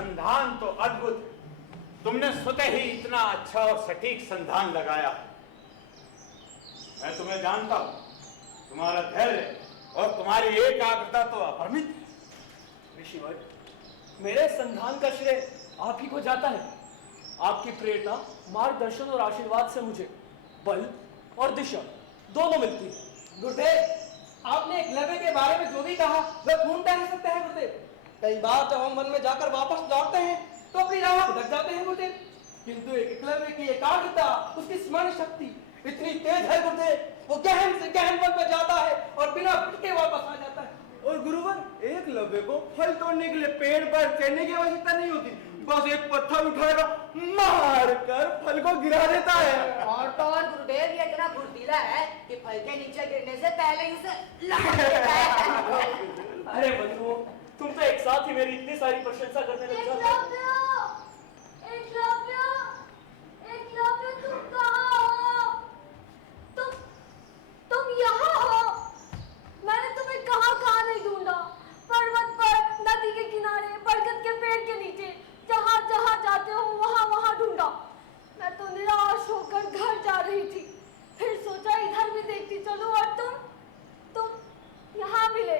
संधान तो अद्भुत है। तुमने स्वतः ही इतना अच्छा और सटीक संधान लगाया। मैं तुम्हें जानता हूं, तुम्हारा धैर्य और तुम्हारी एकाग्रता तो अपरिमित है। ऋषिवर, मेरे संधान का श्रेय आप ही को जाता है। आपकी प्रेरणा, मार्गदर्शन और आशीर्वाद से मुझे बल और दिशा दोनों मिलती है। गुरुदेव, आपने एकलव्य के बारे में जो भी कहा वह पूर्णतः हो सकता है गुरुदेव। कई बार जब हम वन में जाकर वापस लौटते हैं तो अपनी राह भटक जाते हैं गुरुदेव, किंतु एकलव्य की एकाग्रता, उसकी स्मरण शक्ति इतनी तेज है गुरुदेव, वो गहन से गहन वन में जाता है और बिना भटके वापस आ जाता है। और गुरुवर, एकलव्य को फल तोड़ने के लिए पेड़ पर चढ़ने की आवश्यकता नहीं होती, बस एक पत्थर उठाएगा, मार कर फल को गिरा देता है। और तो और गुरुदेव ये इतना फुर्तीला है कि फल के नीचे गिरने से पहले ही उसे लगा देता है। अरे बंधुओं, तुम तो एक साथ ही मेरी इतनी सारी प्रशंसा करने लग जाते हो। एकलव्य, तुम कहाँ हो? तुम यहाँ हो? मैंने तुम्हें कहाँ नहीं ढूंढा। पर्वत पर, नदी के किनारे, बरगद के पेड़ के नीचे, जहाँ जहाँ जाते हो वहाँ ढूंढा। मैं तो निराश होकर घर जा रही थी, फिर सोचा इधर भी देखती चलूं और तुम यहाँ मिले।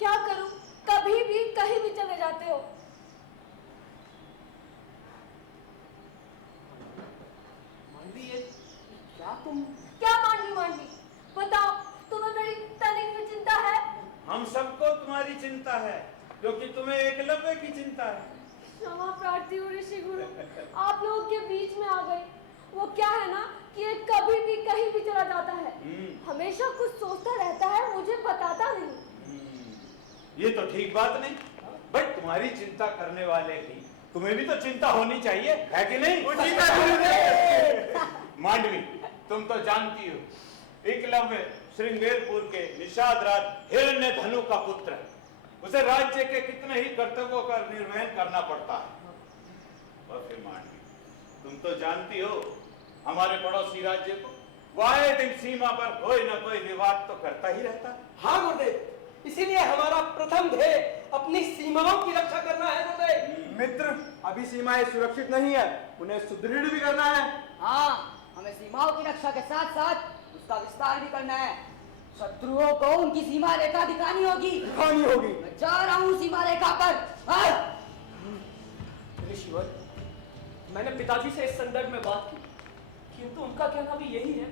क्या करूं, कभी भी कहीं भी चले जाते हो। मांडवी, ये क्या मांडवी, बताओ, तुम्हें मेरी तनिक में चिंता है? हम सबको तुम्हारी चिंता है, क्योंकि तुम्हें एकलव्य की चिंता है। क्षमा प्रार्थी हूँ ऋषि गुरु, आप लोगों के बीच में आ गई। वो क्या है ना कि ये कभी भी कहीं भी चला जाता है, हमेशा कुछ सोचता रहता है, मुझे बताता नहीं। ये तो ठीक बात नहीं भाई, तुम्हारी चिंता करने वाले की तुम्हें भी तो चिंता होनी चाहिए, है कि नहीं? मांडवी, तुम तो जानती हो एकलव्य श्रृंगेरपुर के निषाद राज हिरण्यधनु का पुत्र है। उसे राज्य के कितने ही कर्तव्यों का निर्वहन करना पड़ता है। और फिर मांडवी, तुम तो जानती हो हमारे पड़ोसी राज्य को वाहे दिन सीमा पर कोई न कोई विवाद तो करता ही रहता है। हाँ गुरुदेव, इसीलिए हमारा प्रथम ध्येय अपनी सीमाओं की रक्षा करना है गुरुदेव। मित्र, अभी सीमाएं सुरक्षित नहीं है, उन्हें सुदृढ़ भी करना है। हाँ, हमें सीमाओं की रक्षा के साथ साथ उसका विस्तार भी करना है। शत्रुओं को उनकी सीमा रेखा दिखानी होगी। मैं जा रहा हूँ सीमा रेखा पर। ऋषिवर, मैंने पिताजी से इस संदर्भ में बात की, किंतु उनका कहना भी यही है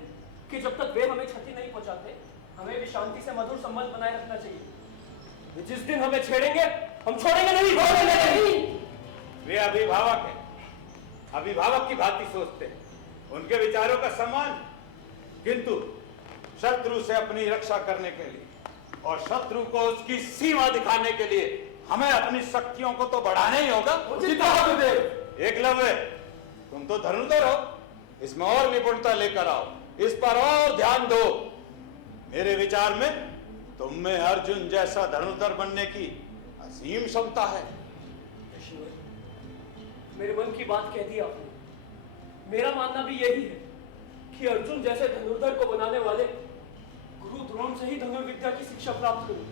कि जब तक वे हमें क्षति नहीं पहुंचाते, हमें भी शांति से मधुर संबंध बनाए रखना चाहिए। जिस दिन हमें छेड़ेंगे, हम छोड़ेंगे नहीं। वे अभिभावक हैं, अभिभावक की भांति सोचते हैं, उनके विचारों का सम्मान, किंतु शत्रु से अपनी रक्षा करने के लिए और शत्रु को उसकी सीमा दिखाने के लिए हमें अपनी शक्तियों को तो बढ़ाना ही होगा। एकलव्य, तुम तो धनुर्धर हो, इसमें और निपुणता लेकर आओ, इस पर और ध्यान दो। मेरे विचार में तुम में अर्जुन जैसा धनुर्धर बनने की असीम क्षमता है। मेरे मन की बात कह दी आपने। मेरा मानना भी यही है कि अर्जुन जैसे धनुर्धर को बनाने वाले गुरु द्रोण से ही धनुर्विद्या की शिक्षा प्राप्त करूं।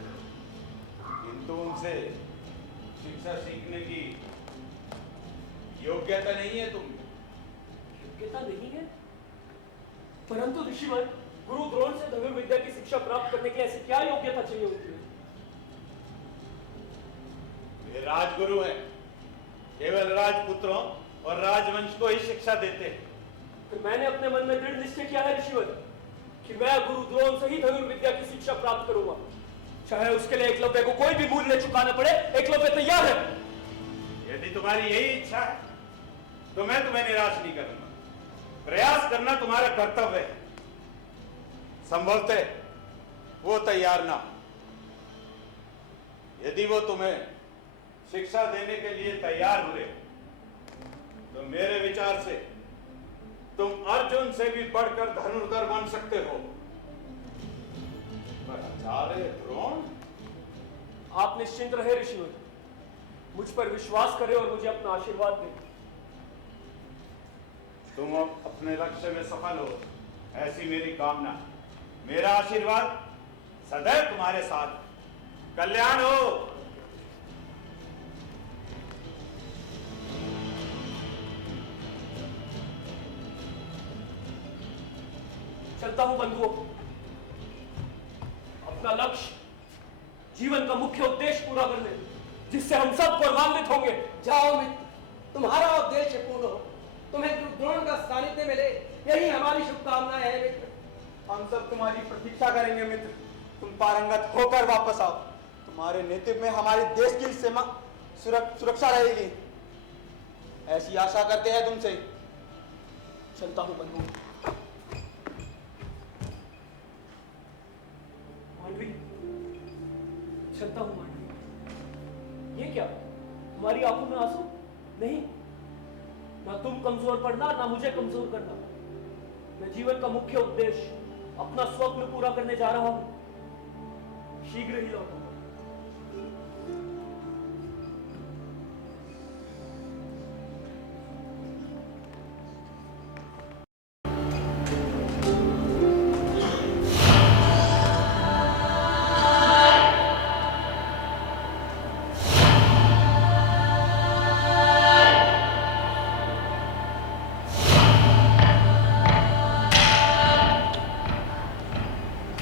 किंतु उनसे शिक्षा सीखने की योग्यता नहीं है। तुम योग्यता नहीं है, परंतु ऋषिवर, गुरु द्रोण से धनुर्विद्या की शिक्षा प्राप्त करने की ऐसी क्या योग्यता चाहिए होती है? वे राजगुरु हैं, केवल राजपुत्रों और राजवंश को ही शिक्षा देते हैं। तो मैंने अपने मन में दृढ़ निश्चय किया है ऋषिवर कि मैं गुरु द्रोण से ही धनुर्विद्या की शिक्षा प्राप्त करूंगा, चाहे उसके लिए एकलव्य को कोई भी मूल्य चुकाना पड़े। एकलव्य तैयार है। यदि तुम्हारी यही इच्छा है तो मैं तुम्हें निराश नहीं करूंगा। प्रयास करना तुम्हारा कर्तव्य है। संभवतः वो तैयार ना हो। यदि वो तुम्हें शिक्षा देने के लिए तैयार हुए तो मेरे विचार से तुम अर्जुन से भी बढ़कर धनुर्धर बन सकते हो। पर आचार्य द्रोण, आप निश्चिंत रहे ऋषिवर, मुझ पर विश्वास करें और मुझे अपना आशीर्वाद दें। तुम अपने लक्ष्य में सफल हो, ऐसी मेरी कामना। मेरा आशीर्वाद सदैव तुम्हारे साथ। कल्याण हो। चलता हूं बंधुओं। अपना लक्ष्य, जीवन का मुख्य उद्देश्य पूरा कर ले, जिससे हम सब गौरवान्वित होंगे। जाओ मित्र, तुम्हारा उद्देश्य पूर्ण हो, तुम्हें गुरु द्रोण का सानिध्य मिले, यही हमारी शुभकामनाएं है मित्र। हम सब तुम्हारी प्रतीक्षा करेंगे मित्र। तुम पारंगत होकर वापस आओ। तुम्हारे नेतृत्व में हमारे देश की सीमा सुरक्षा रहेगी, ऐसी आशा करते हैं तुमसे। चलता हूं बंधु। मांडवी, चलता हूं मांडवी। ये क्या, तुम्हारी आंखों में आंसू? नहीं, ना तुम कमजोर पड़ना, ना मुझे कमजोर करना। मैं जीवन का मुख्य उद्देश्य, अपना स्वप्न पूरा करने जा रहा हूं। शीघ्र ही लौटूंगा।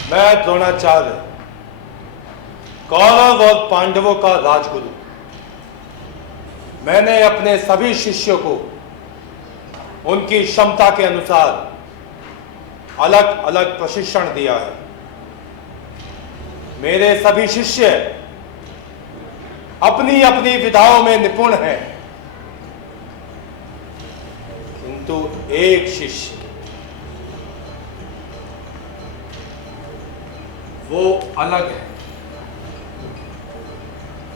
मैं द्रोणाचार्य, कौरव और पांडवों का राजगुरु, मैंने अपने सभी शिष्यों को उनकी क्षमता के अनुसार अलग अलग प्रशिक्षण दिया है। मेरे सभी शिष्य अपनी अपनी विधाओं में निपुण हैं, किंतु एक शिष्य वो अलग है।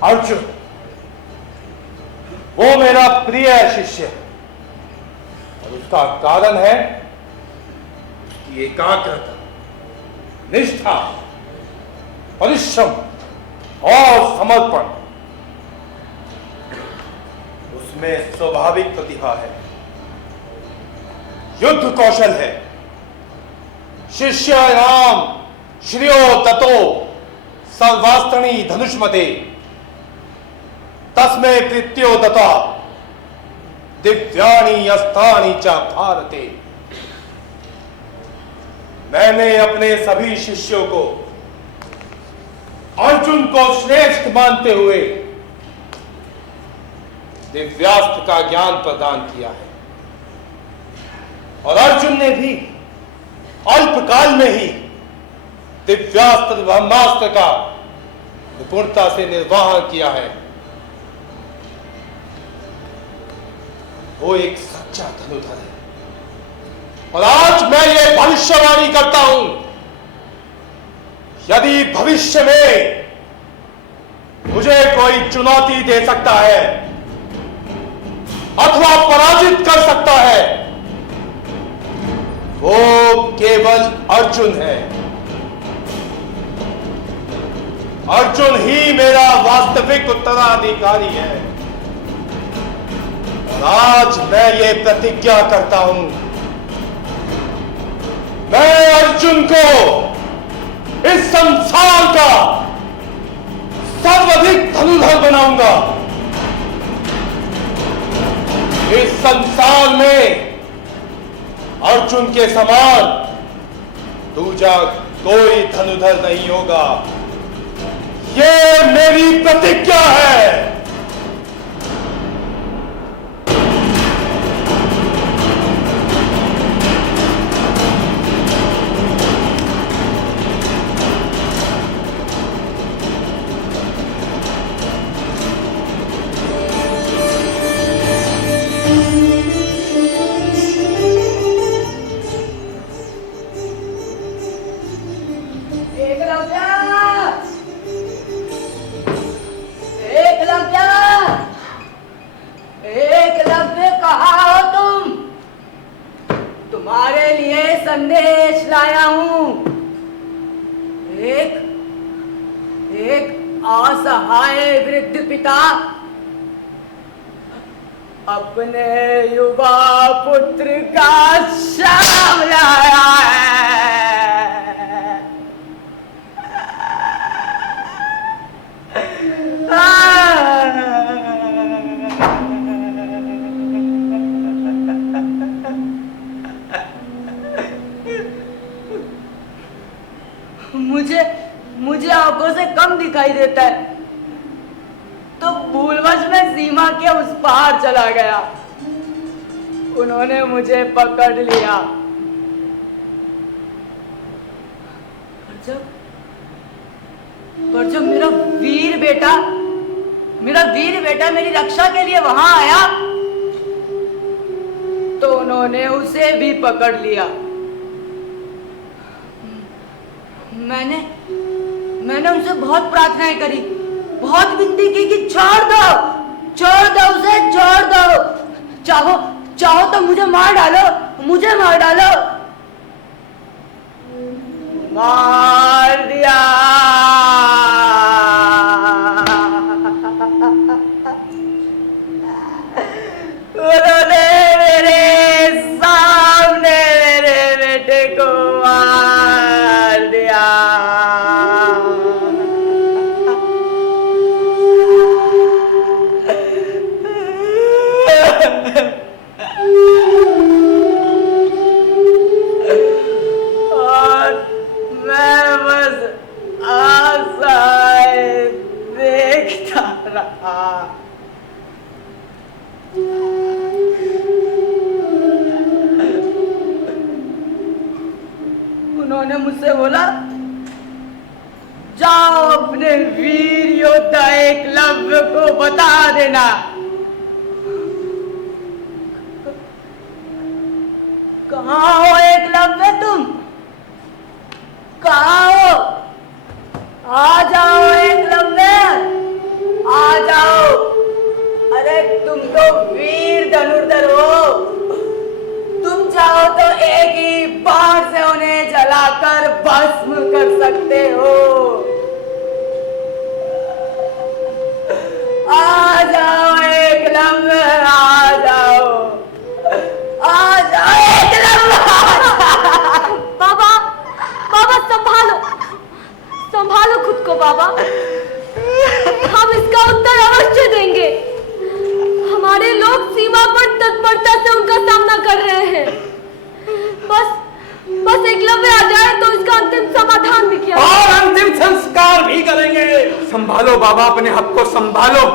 अर्जुन, वो मेरा प्रिय शिष्य है, और उसका कारण है कि एकाग्रता, निष्ठा, परिश्रम और समर्पण, उसमें स्वाभाविक प्रतिभा है, युद्ध कौशल है। शिष्य राम श्रियो ततो सर्वास्त्रणी धनुष्मते तस्मै कृत्यो दत्ता दिव्यानि अस्त्राणि च भारते। मैंने अपने सभी शिष्यों को अर्जुन को श्रेष्ठ मानते हुए दिव्यास्त्र का ज्ञान प्रदान किया है, और अर्जुन ने भी अल्पकाल में ही दिव्यास्त्र ब्रह्मास्त्र का निपुणता से निर्वाह किया है। वो एक सच्चा धनुधर है, और आज मैं ये भविष्यवाणी करता हूं, यदि भविष्य में मुझे कोई चुनौती दे सकता है अथवा पराजित कर सकता है, वो केवल अर्जुन है। अर्जुन ही मेरा वास्तविक उत्तराधिकारी है, और आज मैं ये प्रतिज्ञा करता हूं, मैं अर्जुन को इस संसार का सर्वाधिक धनुधर बनाऊंगा। इस संसार में अर्जुन के समान दूजा कोई धनुधर नहीं होगा। ये मेरी प्रतिज्ञा है। संदेश लाया हूं। एक असहाय वृद्ध पिता अपने युवा पुत्र का शव लाया है। दिखाई देता है तो भूलवश में सीमा के उस पार चला गया। उन्होंने मुझे पकड़ लिया। पर जब मेरा वीर बेटा मेरी रक्षा के लिए वहां आया तो उन्होंने उसे भी पकड़ लिया। मैंने उनसे बहुत प्रार्थनाएं करी, बहुत विनती की कि छोड़ दो उसे, छोड़ दो। चाहो तो मुझे मार डालो। मार दिया। उन्होंने मेरे सामने मेरे बेटे को मार दिया। और मैं बस आशाएं देखता रहा। उन्होंने मुझसे बोला, जाओ अपने वीर योद्धा एकलव्य को बता देना। कहाँ हो एकलव्य तुम? कहाँ हो? आ जाओ एकलव्य, आ जाओ। अरे तुम तो वीर धनुर्धर हो, तुम चाहो तो एक ही बार से उन्हें जलाकर भस्म कर सकते हो। आ जाओ एकलव्य, आ जाओ एकलव्य। बाबा संभालो खुद को बाबा। हम इसका उत्तर अवश्य देंगे। हमारे लोग सीमा पर तत्परता से उनका सामना कर रहे हैं। बस एकलव्य आ जाए तो इसका अंतिम समाधान भी किया और अंतिम संस्कार भी करेंगे। संभालो बाबा, अपने हक को संभालो।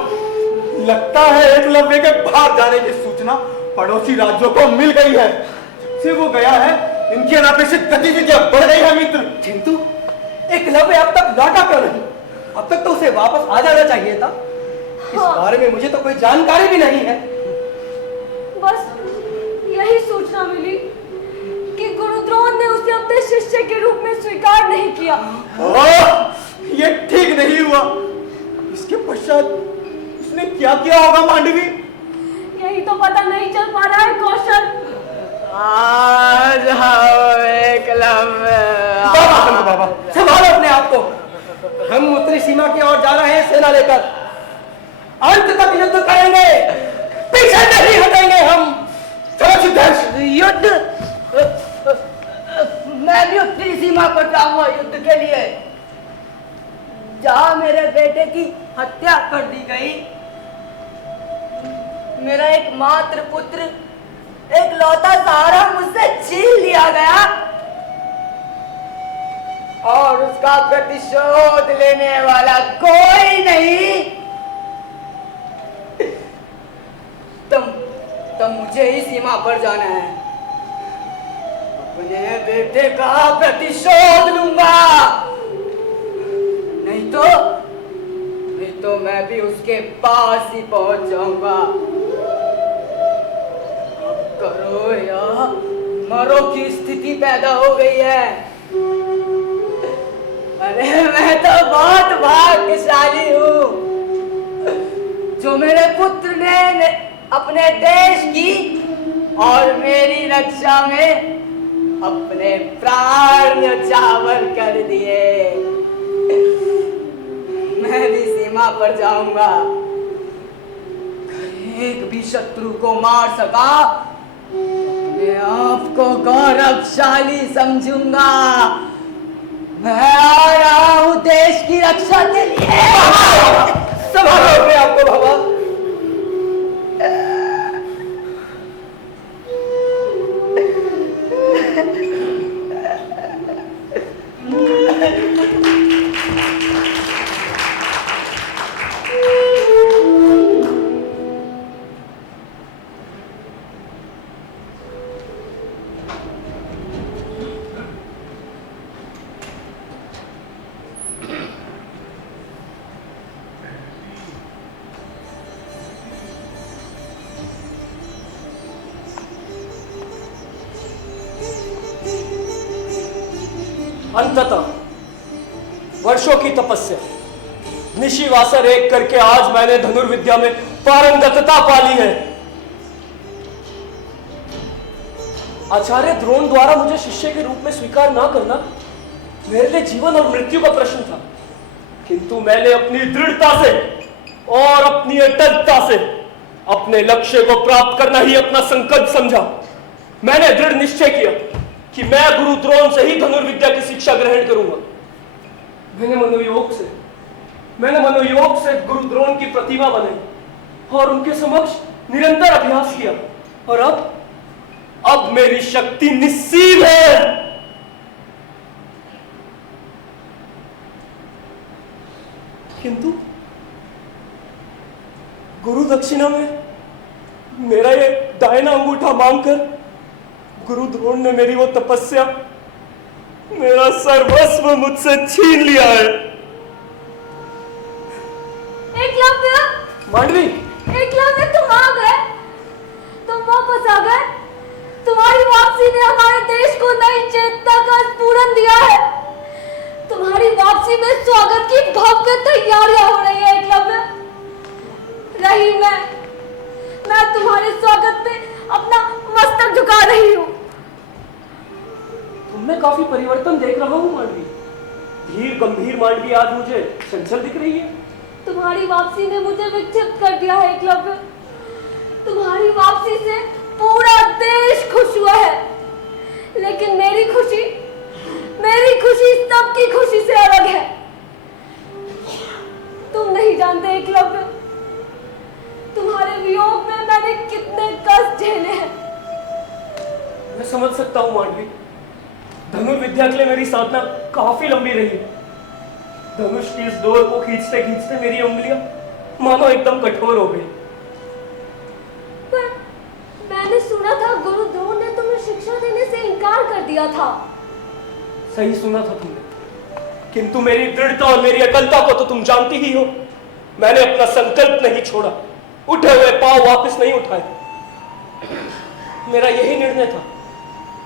लगता है एकलव्य के बाहर जाने की सूचना पड़ोसी राज्यों को मिल गई है। जब से वो गया है इनकी अनापेक्षित गतिविधियां बढ़ गई है मित्र। किंतु एकलव्य अब तक लौटा क्यों नहीं? अब तक तो उसे वापस आ जाना चाहिए था। इस बारे में मुझे तो कोई जानकारी भी नहीं है। बस यही सूचना मिली कि गुरुद्रोण ने उसे अपने शिष्य के रूप में स्वीकार नहीं किया। ये ठीक नहीं हुआ। इसके पश्चात उसने क्या किया होगा मांडवी? यही तो पता नहीं चल पा रहा है कौशल। आ जाओ एकलव्य। बाबा संभालो अपने आप को। हम उत्तरी सीमा की ओर जा रहे हैं सेना लेकर। अंत तक युद्ध करेंगे, पीछे नहीं हटेंगे हम। चलो सिद्धेश। युद्ध? मैं भी उत्तरी सीमा पर जाऊंगा युद्ध के लिए, जहां मेरे बेटे की हत्या कर दी गई। मेरा एकमात्र पुत्र, एक लौता सहारा मुझसे छीन लिया गया और उसका प्रतिशोध लेने वाला कोई नहीं। तब मुझे ही सीमा पर जाना है। अपने बेटे का प्रतिशोध लूंगा। नहीं तो मैं भी उसके पास ही पहुंच जाऊंगा। अब करो या मरो की स्थिति पैदा हो गई है। अरे मैं तो बहुत भाग्यशाली हूँ जो मेरे पुत्र ने अपने देश की और मेरी रक्षा में अपने प्राण न्यौछावर कर दिए। मैं भी सीमा पर जाऊंगा। एक भी शत्रु को मार सका मैं आपको गौरवशाली समझूंगा। मैं आ रहा हूं देश की रक्षा के लिए। संभालो अपने आप को बाबा। अंततः वर्षों की तपस्या, निशिवासर एक करके आज मैंने धनुर्विद्या में पारंगतता पाली है। आचार्य द्रोण द्वारा मुझे शिष्य के रूप में स्वीकार ना करना मेरे लिए जीवन और मृत्यु का प्रश्न था, किंतु मैंने अपनी दृढ़ता से और अपनी अटलता से अपने लक्ष्य को प्राप्त करना ही अपना संकल्प समझा। मैंने दृढ़ निश्चय किया कि मैं गुरु द्रोण से ही धनुर्विद्या की शिक्षा ग्रहण करूंगा। मैंने मनोयोग से गुरु द्रोण की प्रतिमा बनाई और उनके समक्ष निरंतर अभ्यास किया, और अब मेरी शक्ति निस्सीम है। किंतु गुरु दक्षिणा में मेरा ये दाहिना अंगूठा मांगकर गुरु द्रोण ने मेरी वो तपस्या, मेरा सर्वस्व मुझसे छीन लिया है। एकलव्य, मांडवी, एकलव्य, तुम आ गए, तुम वापस आ गए। तुम्हारी वापसी ने हमारे देश को नई चेतना का स्फुरन दिया है। तुम्हारी वापसी में स्वागत की भव्य तैयारियां हो रही है एकलव्य। रही मैं तुम्हारे स्वागत में अपना मस्तक झुका रही हूँ। तुमने काफी परिवर्तन देख रहा हूँ मांडवी। धीर गंभीर मांडवी आज मुझे चंचल दिख रही है। तुम्हारी वापसी ने मुझे विक्षिप्त कर दिया है एकलव्य। तुम्हारी वापसी से पूरा देश खुश हुआ है, लेकिन मेरी खुशी सबकी खुशी से अलग है। तुम नहीं जानते एकलव्य, तुम्हारे वियोग में मैंने कितने कष्ट झेले हैं। मैं समझ सकता हूँ मांडवी, धनुर्विद्या के लिए मेरी साधना काफी लंबी रही है। धनुष की इस डोर को खींचते खींचते मेरी उंगलियां मानो एकदम कठोर हो गई। पर मैंने सुना था गुरु द्रोण ने तुम्हें शिक्षा देने से इनकार कर दिया था। सही सुना था तुमने, किंतु मेरी दृढ़ता और मेरी अकलता को तो तुम जानती ही हो। मैंने अपना संकल्प नहीं छोड़ा, उठे हुए पांव वापस नहीं उठाए। मेरा यही निर्णय था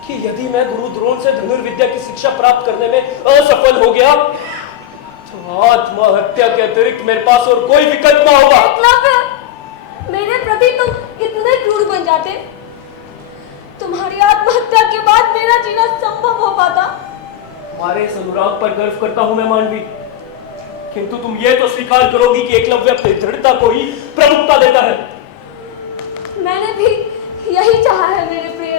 कि यदि मैं गुरु द्रोण से धनुर्विद्या की शिक्षा प्राप्त करने में असफल हो गया तो आत्महत्या के अतिरिक्त मेरे पास और कोई विकल्प ना होगा। एकलव्य, मेरे प्रति तुम इतने क्रूर बन जाते, तुम्हारी आत्महत्या के बाद मेरा जीना संभव हो पाता। तुम्हारे इस अनुराग पर गर्व करता हूं मैं मांडवी, किंतु तुम ये तो स्वीकार करोगी कि एकलव्य अपनी दृढ़ता को ही प्रमुखता देता है। मैंने भी यही चाहा है मेरे प्रिय।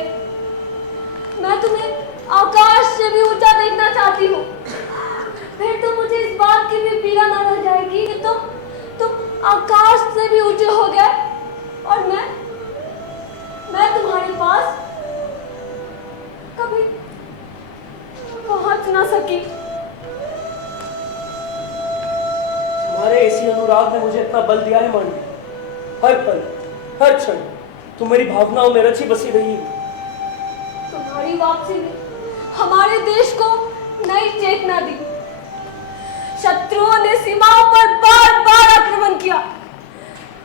मैं तुम्हें आकाश से भी ऊंचा देखना चाहती हूँ। फिर तो मुझे इस बात की भी पीड़ा न रह जाएगी कि तुम आकाश से भी ऊंचे हो गए और मैं तुम्हारे पास कभी पहुंच ना सकी। तुम्हारे इसी अनुराग ने मुझे इतना बल दिया है मांडवी। हर पल, हर क्षण तुम मेरी भावनाओं में रची बसी रही है। तुम्हारी वापसी ने हमारे देश को नई चेतना दी। शत्रुओं ने सीमाओं पर बार बार आक्रमण किया।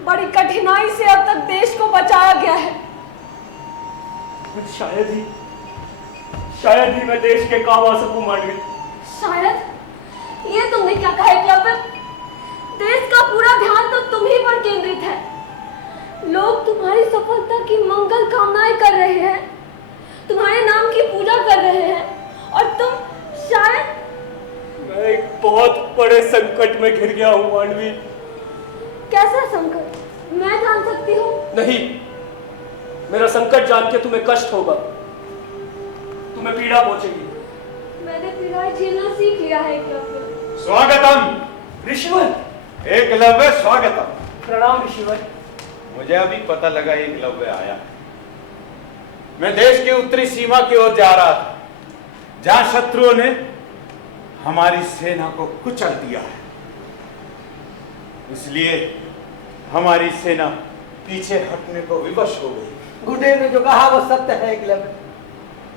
बड़ी कठिनाई से अब तक देश को बचाया गया है। शायद ही मैं देश के काम आ सकूं मांडवी। शायद? ये तुमने क्या कहा एकलव्य? देश का पूरा ध्यान तो तुम ही पर केंद्रित है। लोग तुम्हारी सफलता की मंगल कामनाएं कर रहे हैं, तुम्हारे नाम की पूजा कर रहे हैं, और तुम शायद। मैं एक बहुत बड़े संकट में घिर गया हूँ मांडवी। कैसा संकट? मैं जान सकती हूँ? नहीं, मेरा संकट जान के तुम्हें कष्ट होगा, तुम्हें पीड़ा पहुंचेगी। मैंने पीड़ाएं झेलना सीख लिया है एकलव्य। स्वागतम ऋषिवर। एकलव्य, स्वागतम। प्रणाम ऋषिवर। मुझे अभी पता लगा एकलव्य आया। मैं देश की उत्तरी सीमा की ओर जा रहा था, जहां शत्रुओं ने हमारी सेना को कुचल दिया है। इसलिए हमारी सेना पीछे हटने को विवश हो गई। गुरुदेव ने जो कहा वो सत्य है एकलव्य,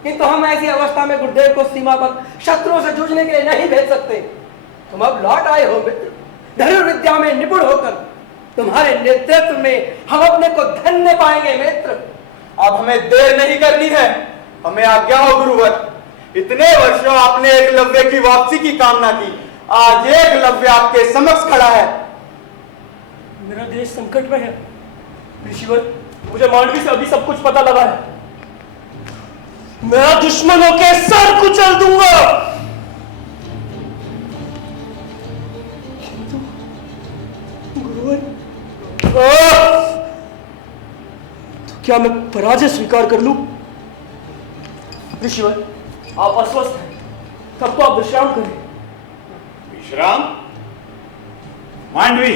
किंतु हम ऐसी अवस्था में गुरुदेव को सीमा पर शत्रुओं से जूझने के लिए नहीं भेज सकते। तुम अब लौट आए हो मित्र, धनुर्विद्या में निपुण होकर। तुम्हारे नेतृत्व में हम अपने को धन्य पाएंगे मित्र। अब हमें देर नहीं करनी है। हमें आज्ञा हो गुरुवर, इतने वर्षों आपने एकलव्य की वापसी की कामना की, आज एकलव्य आपके समक्ष खड़ा है। मेरा देश संकट में है ऋषिवर, मुझे मांडवी से अभी सब कुछ पता लगा है। मैं दुश्मनों के सर कुचल दूंगा। गुरुवर, तो क्या मैं पराजय स्वीकार कर लूं? ऋषिवर, आप अस्वस्थ हैं, तब तो आप विश्राम करें। विश्राम? मांडवी,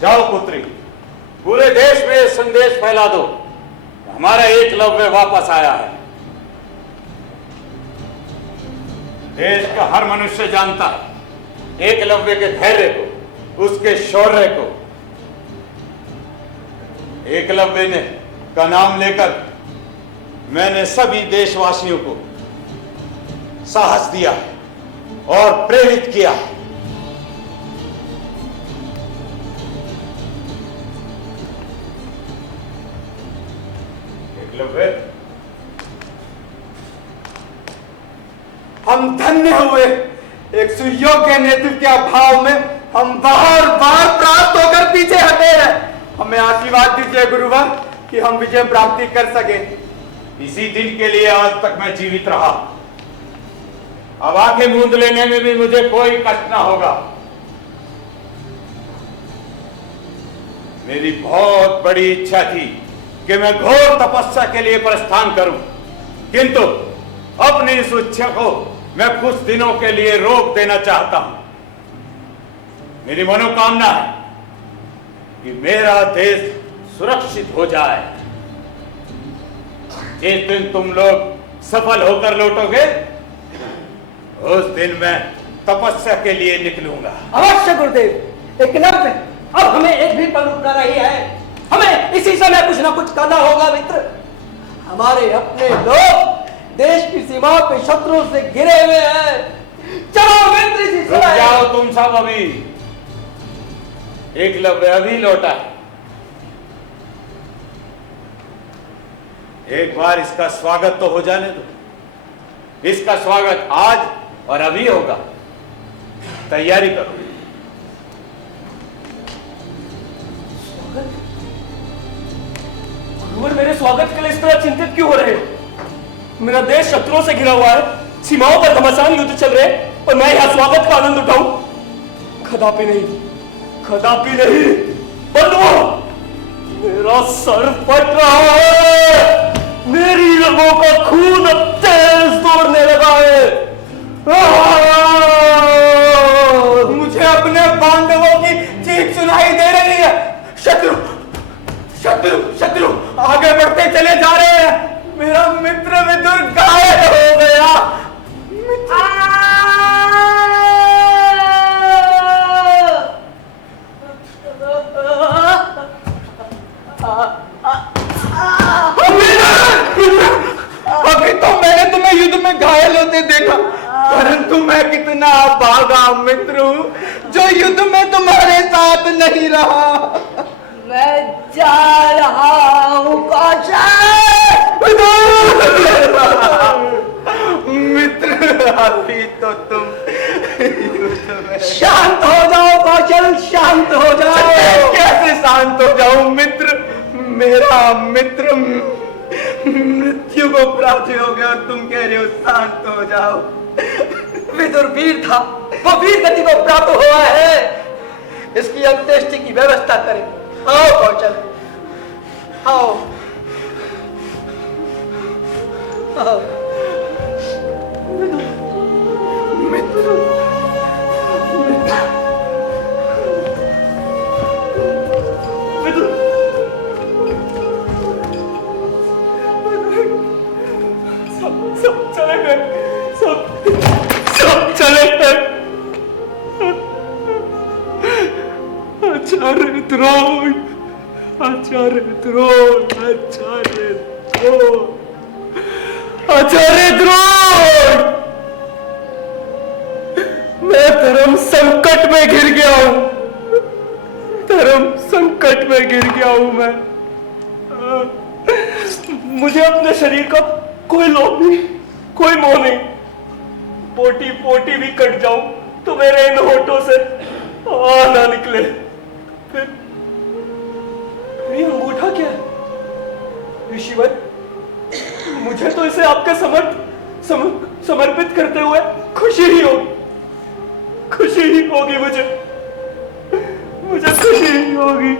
जाओ पुत्री, पूरे देश में संदेश फैला दो, हमारा एकलव्य वापस आया है। देश का हर मनुष्य जानता है एकलव्य के धैर्य को, उसके शौर्य को। एकलव्य ने का नाम लेकर मैंने सभी देशवासियों को साहस दिया और प्रेरित किया। एकलव्य, हम धन्य हुए, एक सुयोग्य नेतृत्व के अभाव में हम बार बार प्राप्त होकर पीछे हटे हैं। हमें आशीर्वाद दीजिए गुरुवर कि हम विजय प्राप्ति कर सके। इसी दिन के लिए आज तक मैं जीवित रहा। अब आंखें मूंद लेने में भी मुझे कोई कष्ट ना होगा। मेरी बहुत बड़ी इच्छा थी कि मैं घोर तपस्या के लिए प्रस्थान करूं, किंतु अपनी इस इच्छा को मैं कुछ दिनों के लिए रोक देना चाहता हूं। मेरी मनोकामना है कि मेरा देश सुरक्षित हो जाए। जिस दिन तुम लोग सफल होकर लौटोगे, उस दिन मैं तपस्या के लिए निकलूंगा। अवश्य गुरुदेव, एकलव्य, अब हमें एक भी पल रुकना नहीं है। हमें इसी समय कुछ ना कुछ करना होगा मित्र। हमारे अपने लोग देश की सीमा पे शत्रुओं से घिरे हुए हैं। चलो मित्र, इसी रुक समय जाओ तुम सब अभी। एकलव्य अभी लौटा है। एक बार इसका स्वागत तो हो जाने दो। इसका स्वागत आज और अभी होगा। तैयारी करो। गुरुवर, मेरे स्वागत के लिए इस तरह चिंतित क्यों हो रहे हो? मेरा देश शत्रुओं से घिरा हुआ है, सीमाओं पर घमासान युद्ध चल रहे हैं और मैं यहाँ स्वागत का आनंद उठाऊं? कदापि नहीं, कदापि नहीं। बंधुओं, मेरा सर फट रहा है, मेरी रगों का खून अब तेज दौड़ने लगा है। मुझे अपने बांधवों की चीख सुनाई दे रही है। शत्रु शत्रु शत्रु आगे बढ़ते चले जा रहे हैं। मेरा मित्र विदुर घायल हो गया। अभी तो मैंने तुम्हें युद्ध में घायल होते देखा, परंतु मैं कितना भागा मित्र हूं जो युद्ध में तुम्हारे साथ नहीं रहा। मैं जा रहा हूँ कौशल। मित्र, अभी तो तुम शांत हो जाओ कौशल, शांत हो जाओ। कैसे शांत हो जाऊं मित्र? मेरा मित्र मृत्यु को पराजय हो गया और तुम कह रहे हो शांत हो जाओ। विदुर वीर था, वो वीर गति को प्राप्त हुआ है। इसकी अंत्येष्टि की व्यवस्था करें। आओ कौशल, आओ आओ। मित्र सब चले गए, सब चले गए। आचार्य द्रोण, आचार्य द्रोण, आचार्य द्रोण, आचार्य द्रोण। मैं धर्म संकट में घिर गया हूं, धर्म संकट में घिर गया हूं मैं। मुझे अपने शरीर का कोई लोभ नहीं, कोई मोह नहीं। पोटी पोटी भी कट जाऊं तो मेरे इन होठों से आ ना निकले। फिर ये अंगूठा क्या है ऋषिवर? मुझे तो इसे आपके समर्पित करते हुए खुशी ही होगी मुझे खुशी ही होगी।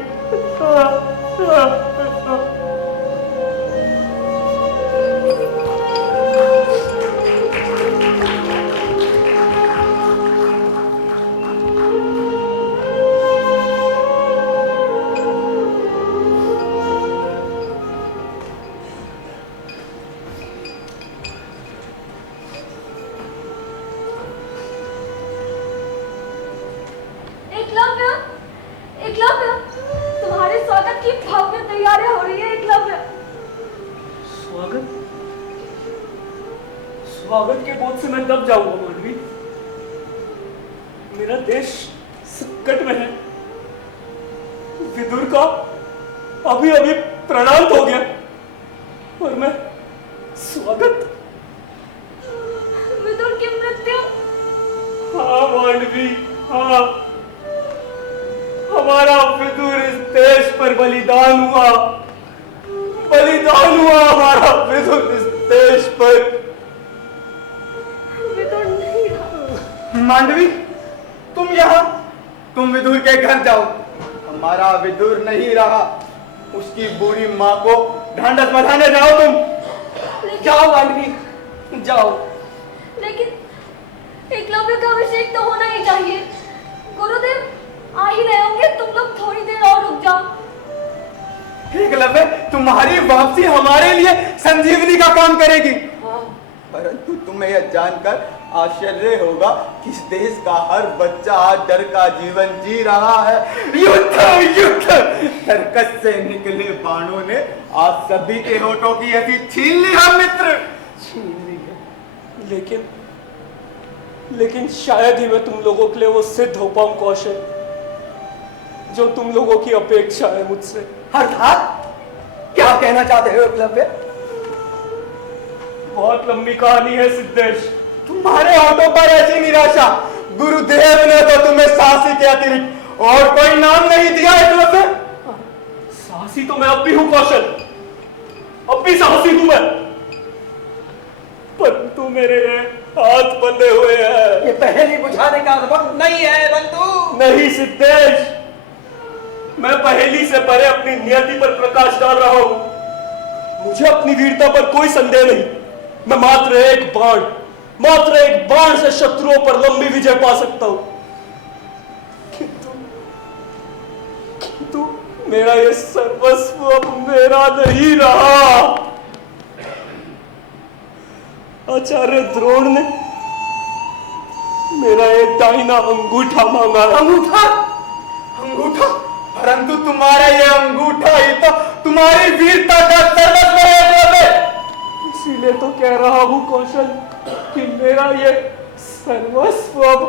एकलव्य, तुम्हारे स्वागत की भव्य तैयारियां हो रही है एकलव्य। स्वागत के बोझ से मैं दब जाऊंगा मांडवी। मेरा देश संकट में है। विदुर का अभी प्राणांत हो गया और मैं स्वागत। विदुर की मृत्यु? हाँ मांडवी, हाँ, हमारा विदुर इस देश पर बलिदान हुआ हमारा विदुर इस देश पर। विदुर नहीं रहा। मांडवी, तुम विदुर के घर जाओ। हमारा विदुर नहीं रहा। उसकी बूढ़ी माँ को ढांढस बंधाने जाओ तुम। जाओ मांडवी, जाओ। लेकिन एकलव्य का अभिषेक तो होना ही चाहिए। गुरुदेव आ ही रहे होंगे, तुम लोग थोड़ी देर और रुक जाओ। एकलव्य, तुम्हारी वापसी हमारे लिए संजीवनी का काम करेगी। हाँ। परंतु तुम्हें यह जानकर आश्चर्य होगा कि इस देश का हर बच्चा आज डर का जीवन जी रहा है। युद्ध सर्कस से निकले बाणों ने आज सभी के होठों की हंसी छीन ली है मित्र। छीन ली है, लेकिन शायद ही मैं तुम लोगों के लिए वो सिद्ध हो पाऊं कौशल, जो तुम लोगों की अपेक्षा है मुझसे। अर्थात क्या कहना चाहते हो एकलव्य? बहुत लंबी कहानी है सिद्धेश। तुम्हारे होठों पर ऐसी निराशा, गुरुदेव ने तो तुम्हें साहसी के अतिरिक्त और कोई नाम नहीं दिया एकलव्य। साहसी तो मैं अब भी हूं कौशल, अब भी साहसी हूं मैं, परंतु मेरे हाथ बंधे हुए हैं। ये पहेली बुझाने का वक्त नहीं है बंधु। नहीं सिद्धेश, मैं पहेली से परे अपनी नियति पर प्रकाश डाल रहा हूं। मुझे अपनी वीरता पर कोई संदेह नहीं। मैं मात्र एक बाण से शत्रुओं पर लंबी विजय पा सकता हूं। किंतु मेरा ये सर्वस्व अब मेरा नहीं रहा। आचार्य द्रोण ने मेरा एक दाहिना अंगूठा मांगा। अंगूठा? परंतु तुम्हारा ये अंगूठा ही तो तुम्हारी वीरता का सर्वस्व है। इसीलिए तो कह रहा हूं कौशल कि मेरा ये सर्वस्व अब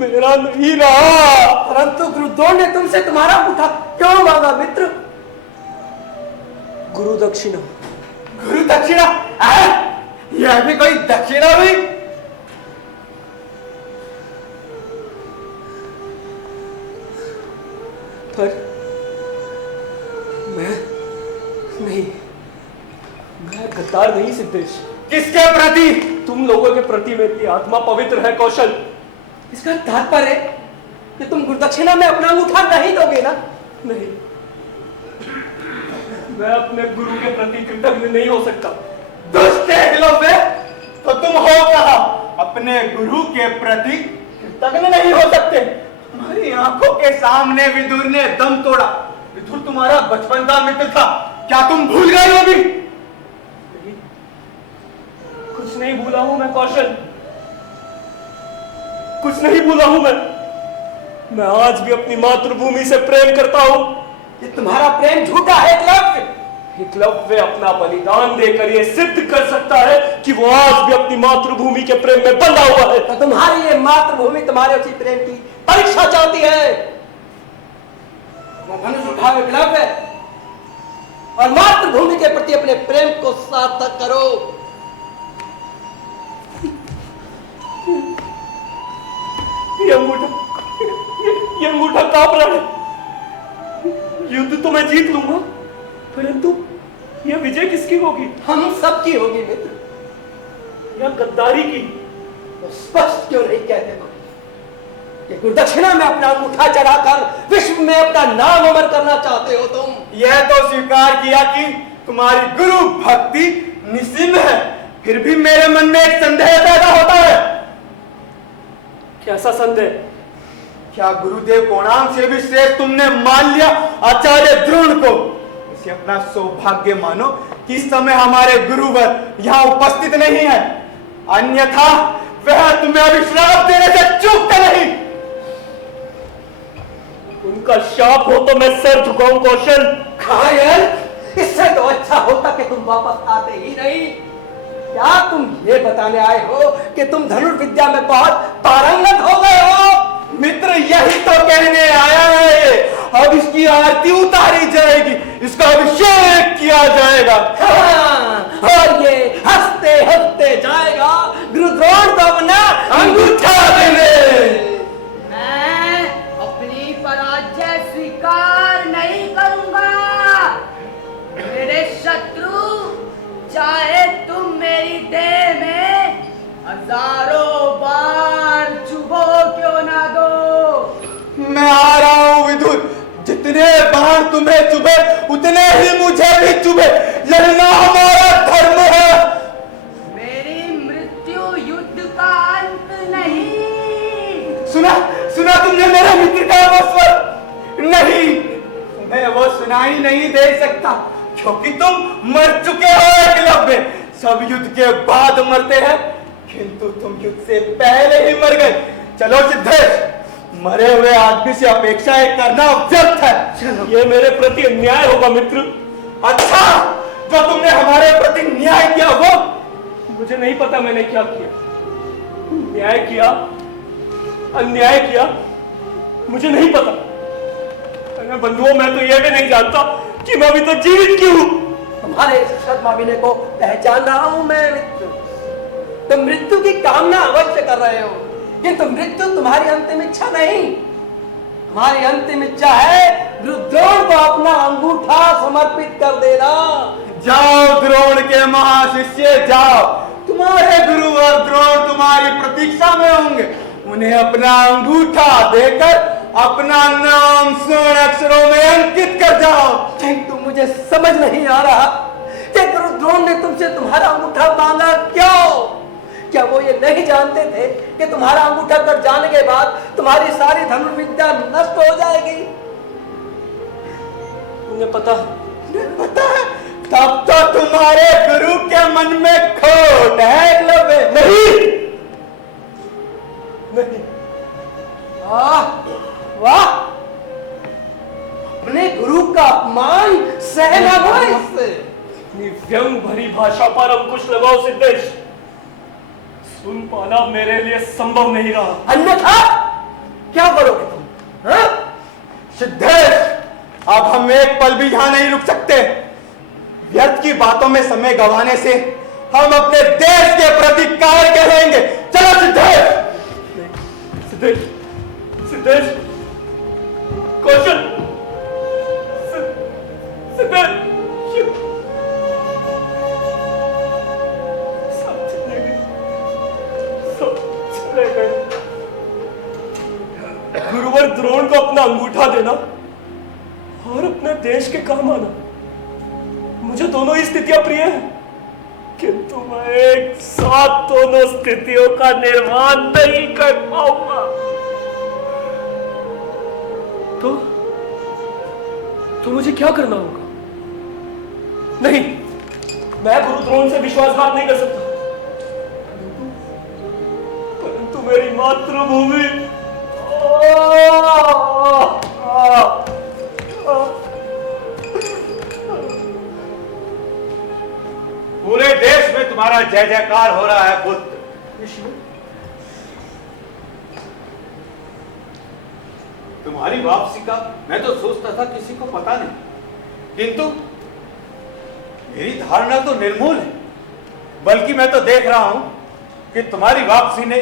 मेरा नहीं रहा। परंतु गुरुद्रोण ने तुमसे तुम्हारा अंगूठा क्यों मांगा मित्र? गुरु दक्षिणा। गुरु दक्षिणा? यह भी कोई दक्षिणा हुई? पर मैं गद्दार नहीं सिद्धेश। किसके प्रति? तुम लोगों के प्रति मेरी आत्मा पवित्र है कौशल। इसका तात्पर्य है कि तुम गुरुदक्षिणा में अपना अंगूठा नहीं दोगे ना? नहीं, मैं अपने गुरु के प्रति कृतज्ञ नहीं हो सकता। दुष्ट एकलव्य, तो तुम हो कहा अपने गुरु के प्रति कृतज्ञ नहीं हो सकते? हमारी आंखों के सामने विदुर ने दम तोड़ा। विदुर तुम्हारा बचपन का मित्र था, क्या तुम भूल गए हो भी? नहीं, कुछ नहीं भूला हूं मैं कौशल, कुछ नहीं भूला हूं मैं आज भी अपनी मातृभूमि से प्रेम करता हूं। ये तुम्हारा प्रेम झूठा है एकलव्य। एकलव्य अपना बलिदान देकर ये सिद्ध कर सकता है कि वो आज भी अपनी मातृभूमि के प्रेम में बंधा हुआ है। तो तुम्हारी ये मातृभूमि तुम्हारे उसी प्रेम की परीक्षा चाहती है। वो धनुष उठाओ एकलव्य और मातृभूमि के प्रति अपने प्रेम को सार्थक करो। ये अंगूठा कांप रहा है। युद्ध तो मैं जीत लूंगा, परंतु यह विजय किसकी होगी? हम सबकी होगी मित्र। या गद्दारी की? तो स्पष्ट क्यों नहीं कहते तुम कि गुरुदक्षिणा में अपना अंगूठा चढ़ाकर विश्व में अपना नाम अमर करना चाहते हो तुम? यह तो स्वीकार किया कि तुम्हारी गुरु भक्ति निस्सीम है, फिर भी मेरे मन में एक संदेह पैदा होता है। कैसा संदेह? क्या गुरुदेव कोणार्क से भी श्रेष्ठ तुमने मान लिया आचार्य द्रोण को? इसे अपना सौभाग्य मानो कि इस समय हमारे गुरुवर यहाँ उपस्थित नहीं है, अन्यथा वह तुम्हें अभी श्राप देने से चूकते नहीं। उनका शाप हो तो मैं सर झुकाऊं कौशल। घायल, इससे तो अच्छा होता कि तुम वापस आते ही नहीं। क्या तुम ये बताने आए हो कि तुम धनुर्विद्या में बहुत पारंगत हो गए हो? मित्र यही तो कहने आया है ये। अब इसकी आरती उतारी जाएगी, इसका अभिषेक किया जाएगा। हाँ, और ये हंसते हंसते जाएगा गुरुद्रोण को अपना अंगूठा देने। मैं अपनी पराजय स्वीकार नहीं करूंगा। मेरे शत्रु, चाहे तुम मेरी देह में हजारों बार चुभो क्यों ना दो। मैं आ रहा हूं विदुर, जितने बाण तुम्हें चुभे उतने ही मुझे भी चुभे, लड़ना हमारा धर्म है। मेरी मृत्यु युद्ध का अंत नहीं। सुना तुमने मेरे मित्र का वो स्वर? नहीं, मैं वो सुनाई नहीं दे सकता, क्योंकि तुम मर चुके हो एकलव्य। सब युद्ध के बाद मरते हैं, किंतु तुम युद्ध से पहले ही मर गए। चलो सिद्धेश, मरे हुए आदमी से अपेक्षाएं करना व्यर्थ है। ये मेरे प्रति अन्याय होगा मित्र। अच्छा, जो तुमने हमारे प्रति न्याय किया वो? मुझे नहीं पता मैंने क्या किया, न्याय किया, अन्याय किया, मुझे नहीं पता। अरे बंधुओं, मैं तो यह भी नहीं जानता कि मैं अभी तो जीवित क्यों हूं। तुम्हारे शर्मा विनय को पहचान रहा हूं मैं मित्र। तुम मृत्यु की कामना अवश्य कर रहे हो, किंतु मृत्यु तुम्हारी अंतिम इच्छा नहीं। हमारी अंतिम इच्छा है गुरुद्रोण को अपना अंगूठा समर्पित कर देना। जाओ द्रोण के महाशिष्य, जाओ। तुम्हारे गुरु और द्रोण तुम्हारी प्रतीक्षा में होंगे। उन्हें अपना अंगूठा देकर अपना नाम स्वर्ण अक्षरों में अंकित कर जाओ। किंतु मुझे समझ नहीं आ रहा कि गुरुद्रोण ने तुमसे तुम्हारा अंगूठा मांगा क्यों? क्या वो ये नहीं जानते थे कि तुम्हारा अंगूठा कट जाने के बाद तुम्हारी सारी धनुर्विद्या नष्ट हो जाएगी? उन्हें पता है? तब तो तुम्हारे गुरु के मन में खोट है एकलव्य। नहीं। वाह, अपने गुरु का अपमान सहना हुआ इससे। व्यंग भरी भाषा पर अंकुश लगाओ सिद्धेश। सुन पाना मेरे लिए संभव नहीं रहा। अन्यथा क्या करोगे तुम? हाँ? सिद्धेश, अब हम एक पल भी यहां नहीं रुक सकते। व्यर्थ की बातों में समय गंवाने से हम अपने देश के प्रति कार्य करेंगे। चलो सिद्धेश। सिद्धेश, सिद्धेश, कौशल, सिद्धेश, सब चले गए, सब चले गए। गुरुवर द्रोण को अपना अंगूठा देना और अपने देश के काम आना, मुझे दोनों ही स्थितियां प्रिय हैं, किंतु मैं एक साथ दोनों स्थितियों का निर्माण नहीं कर पाऊंगा। तो मुझे क्या करना होगा? नहीं, मैं गुरु द्रोण से विश्वासघात नहीं कर सकता, परंतु मेरी मातृभूमि पूरे देश में तुम्हारा जय जयकार हो रहा है पुत्र। तुम्हारी वापसी का मैं तो सोचता था किसी को पता नहीं, किंतु मेरी धारणा तो निर्मूल है। बल्कि मैं तो देख रहा हूं कि तुम्हारी वापसी ने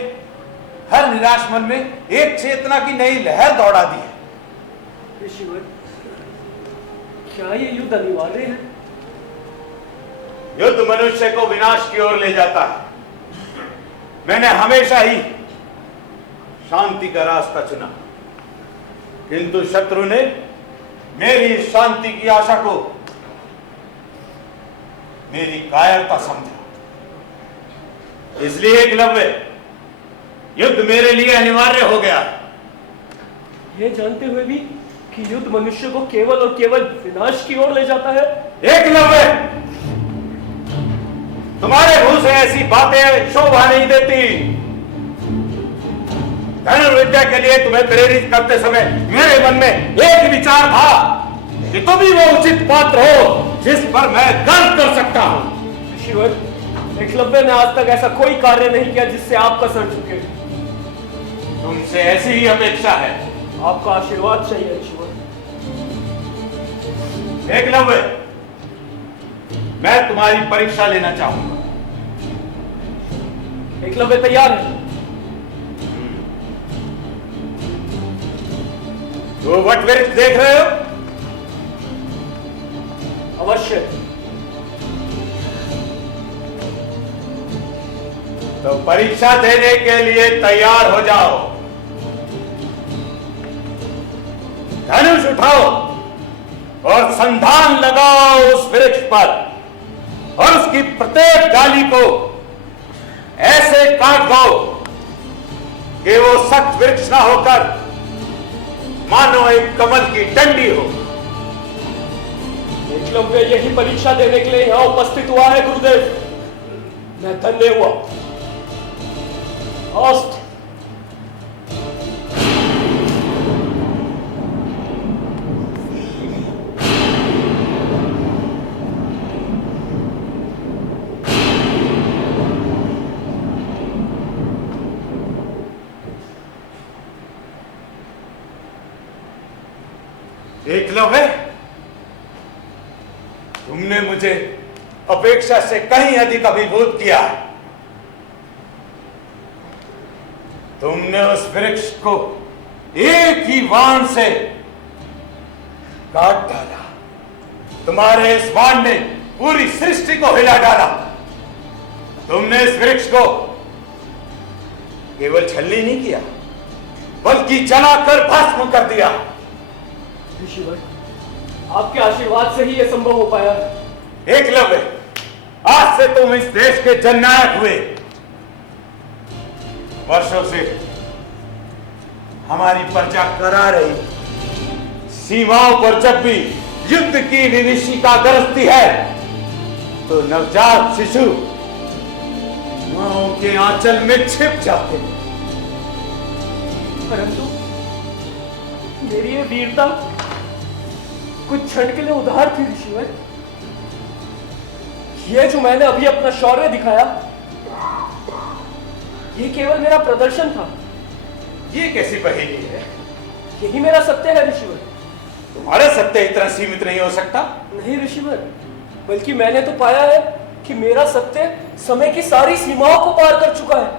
हर निराश मन में एक चेतना की नई लहर दौड़ा दी है। ऋषिवर, क्या ये युद्ध अनिवार्य है? युद्ध मनुष्य को विनाश की ओर ले जाता है। मैंने हमेशा ही शांति का रास्ता चुना, किंतु शत्रु ने मेरी शांति की आशा को मेरी कायरता समझा। इसलिए एकलव्य, युद्ध मेरे लिए अनिवार्य हो गया। ये जानते हुए भी कि युद्ध मनुष्य को केवल और केवल विनाश की ओर ले जाता है। एकलव्य, तुम्हारे मुंह से ऐसी बातें शोभा नहीं देती। धनुर्विद्या के लिए तुम्हें प्रेरित करते समय मेरे मन में एक विचार था कि तुम ही वो उचित पात्र हो जिस पर मैं गर्व कर सकता हूं। ऋषिवर, एकलव्य ने आज तक ऐसा कोई कार्य नहीं किया जिससे आपका सर झुके। तुमसे ऐसी ही अपेक्षा है। आपका आशीर्वाद चाहिए ऋषिवर। एकलव्य, मैं तुम्हारी परीक्षा लेना चाहूंगा। एकलव्य तैयार है? तो वटवृक्ष देख रहे हो? अवश्य। तो परीक्षा देने के लिए तैयार हो जाओ। धनुष उठाओ और संधान लगाओ उस वृक्ष पर, और उसकी प्रत्येक डाली को ऐसे काट दो कि वो सख्त वृक्ष ना होकर मानो एक कमल की डंडी हो। एकलव्य यही परीक्षा देने के लिए यहां उपस्थित हुआ है गुरुदेव। मैं धन्य हुआ। अस्त। एकलव्य, तुमने मुझे अपेक्षा से कहीं अधिक अभिभूत किया है। तुमने उस वृक्ष को एक ही बाण से काट डाला। तुम्हारे इस बाण ने पूरी सृष्टि को हिला डाला। तुमने इस वृक्ष को केवल छलनी नहीं किया, बल्कि जलाकर भस्म कर दिया। ऋषिवर, आपके आशीर्वाद से ही यह संभव हो पाया है। एकलव्य, आज से तुम इस देश के जननायक हुए। वर्षों से हमारी प्रजा करा रही सीमाओं पर जब भी युद्ध की विभीषिका गरजती है तो नवजात शिशु माओ के आंचल में छिप जाते। परंतु मेरी ये वीरता कुछ क्षण के लिए उधार थी ऋषिवर। ये जो मैंने अभी अपना शौर्य दिखाया, ये केवल मेरा प्रदर्शन था। ये कैसी पहेली है? यही मेरा सत्य है ऋषिवर। तुम्हारा सत्य इतना सीमित नहीं हो सकता। नहीं ऋषिवर, बल्कि मैंने तो पाया है कि मेरा सत्य समय की सारी सीमाओं को पार कर चुका है।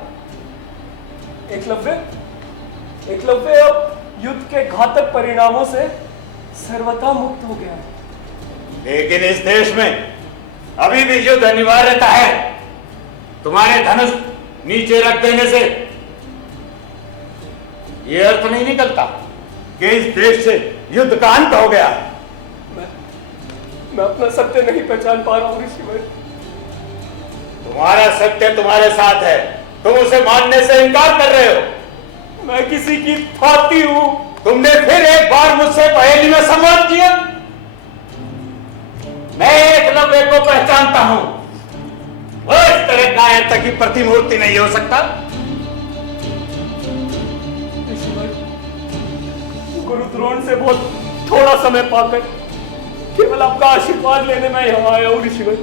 एकलव्य अब युद्ध के घातक परिणामों से सर्वथा मुक्त हो गया है। लेकिन इस देश में अभी भी युद्ध अनिवार्यता है। तुम्हारे धनुष नीचे रख देने से यह अर्थ नहीं निकलता कि इस देश से युद्ध का अंत हो गया। मैं अपना सत्य नहीं पहचान पा रहा हूं ऋषिवर। तुम्हारा सत्य तुम्हारे साथ है, तुम उसे मानने से इनकार कर रहे हो। मैं किसी की फाती हूं। तुमने फिर एक बार मुझसे पहेली में संवाद किया। मैं एकलव्य को पहचानता हूं। वो इस तरह कायरता की प्रतिमूर्ति नहीं हो सकता। गुरु द्रोण से बहुत थोड़ा समय पाकर केवल आपका आशीर्वाद लेने में यहाँ आया हूँ ऋषिवर।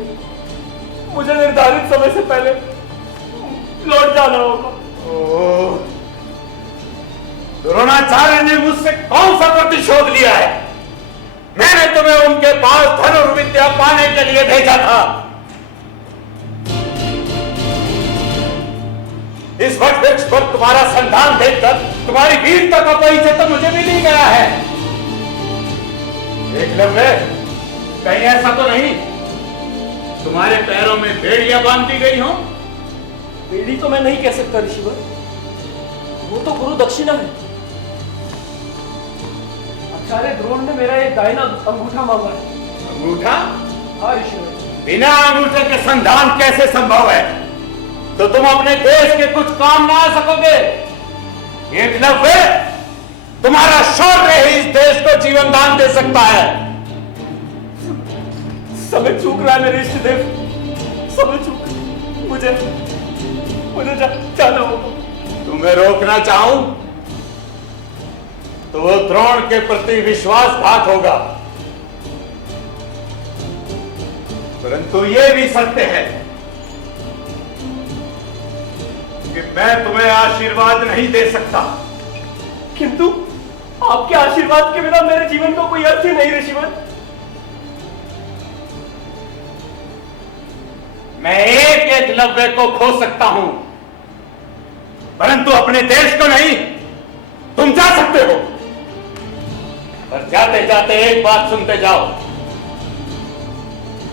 मुझे निर्धारित समय से पहले लौट जाना होगा। द्रोणाचार्य ने मुझसे कौन सा प्रतिशोध लिया है? मैंने तुम्हें उनके पास धनुर्विद्या पाने के लिए भेजा था। इस वट वृक्ष पर तुम्हारा संधान देखकर तुम्हारी वीरता का परिचय तो मुझे मिल ही गया है। एकलव्य, कहीं ऐसा तो नहीं तुम्हारे पैरों में बेड़ियां बांध दी गई हो? बेड़ी तो मैं नहीं कह सकता ऋषिवर, वो तो गुरु दक्षिणा है। आचार्य द्रोण ने मेरा एक दाहिना अंगूठा मांगा है। अंगूठा? हाँ ऋषिवर। बिना अंगूठे के संधान कैसे संभव है? तो तुम अपने देश के कुछ काम ना आ सकोगे। एकलव्य, तुम्हारा शौर्य ही इस देश को जीवन दान दे सकता है। समय चूक रहा है मेरे इष्ट देव, समय चूक। मुझे जाना होगा। तुम्हें रोकना चाहूं तो वो द्रोण के प्रति विश्वासघात होगा, परंतु ये भी सत्य है कि मैं तुम्हें आशीर्वाद नहीं दे सकता। किंतु आपके आशीर्वाद के बिना मेरे जीवन का कोई अर्थ ही नहीं ऋषिवर। मैं एक एकलव्य को खो सकता हूं, परंतु अपने देश को नहीं। तुम जा सकते हो, पर जाते जाते एक बात सुनते जाओ।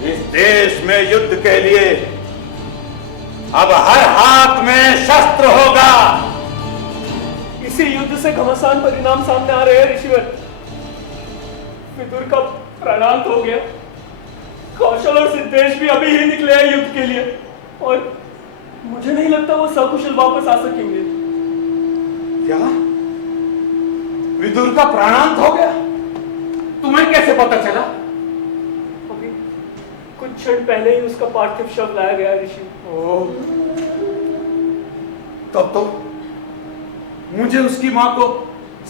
इस देश में युद्ध के लिए अब हर हाथ में शस्त्र होगा। इसी युद्ध से घमासान परिणाम सामने आ रहे हैं ऋषिवर। विदुर का प्राणांत हो गया, कौशल और सिद्धेश भी अभी ही निकले हैं युद्ध के लिए, और मुझे नहीं लगता वो सकुशल वापस आ सकेंगे। क्या? विदुर का प्राणांत हो गया? तुम्हें कैसे पता चला? अभी कुछ क्षण पहले ही उसका पार्थिव शव लाया गया ऋषि। ओह, तब तो मुझे उसकी मां को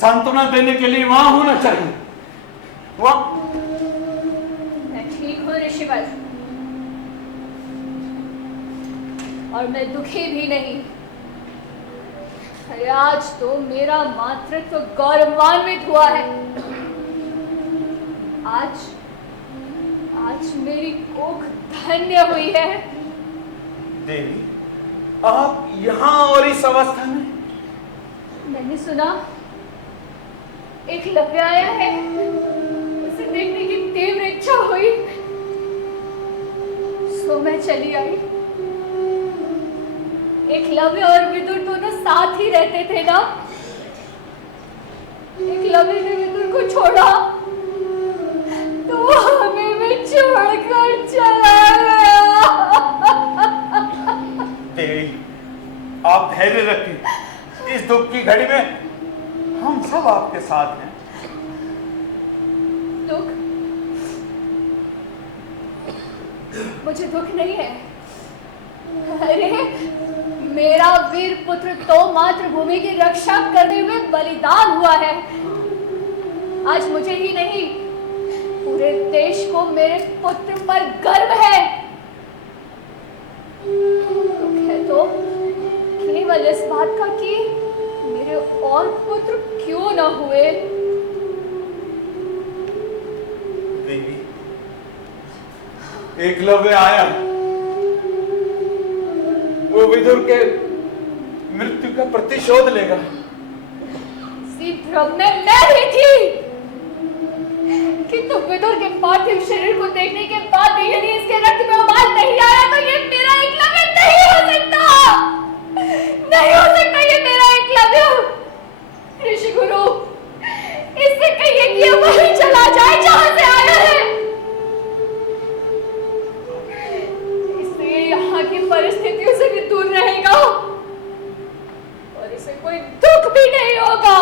सांत्वना देने के लिए वहां होना चाहिए। वहां मैं ठीक हूँ ऋषिवर, और मैं दुखी भी नहीं। अरे आज तो मेरा मातृत्व गौरवान्वित हुआ है। आज मेरी कोख धन्य हुई है। देवी, आप यहां और इस अवस्था में? मैंने सुना एकलव्य आया है, उसे देखने की तीव्र इच्छा हुई, सो मैं चली आई। एकलव्य और विदुर दोनों साथ ही रहते थे ना। एकलव्य ने विदुर को छोड़ा तो वो हमें भी छोड़कर चला गया। देवी, आप धैर्य रखिए। इस दुख की घड़ी में हम सब आपके साथ हैं। दुख? मुझे दुख नहीं है। अरे मेरा वीर पुत्र तो मातृभूमि की रक्षा करने में बलिदान हुआ है। आज मुझे ही नहीं, पूरे देश को मेरे पुत्र पर गर्व है। दुख है तो केवल इस बात का कि मेरे और पुत्र क्यों न हुए। देवी, एकलव्य आया, वो विदुर के मृत्यु का प्रतिशोध लेगा। इसी भ्रम में मैं ही थी कि तुम विदुर के पार्थिव शरीर को देखने के बाद भी यदि इसके रक्त में उबाल नहीं आया तो ये मेरा एकलव्य नहीं हो सकता। नहीं हो सकता ये मेरा एकलव्य। ऋषि गुरु, इससे कहिए कि ये वहीं चला जाए जहां से आया है। इससे यहाँ की परिस्थितियों से भी दूर रहेगा और इसे कोई दुख भी नहीं होगा,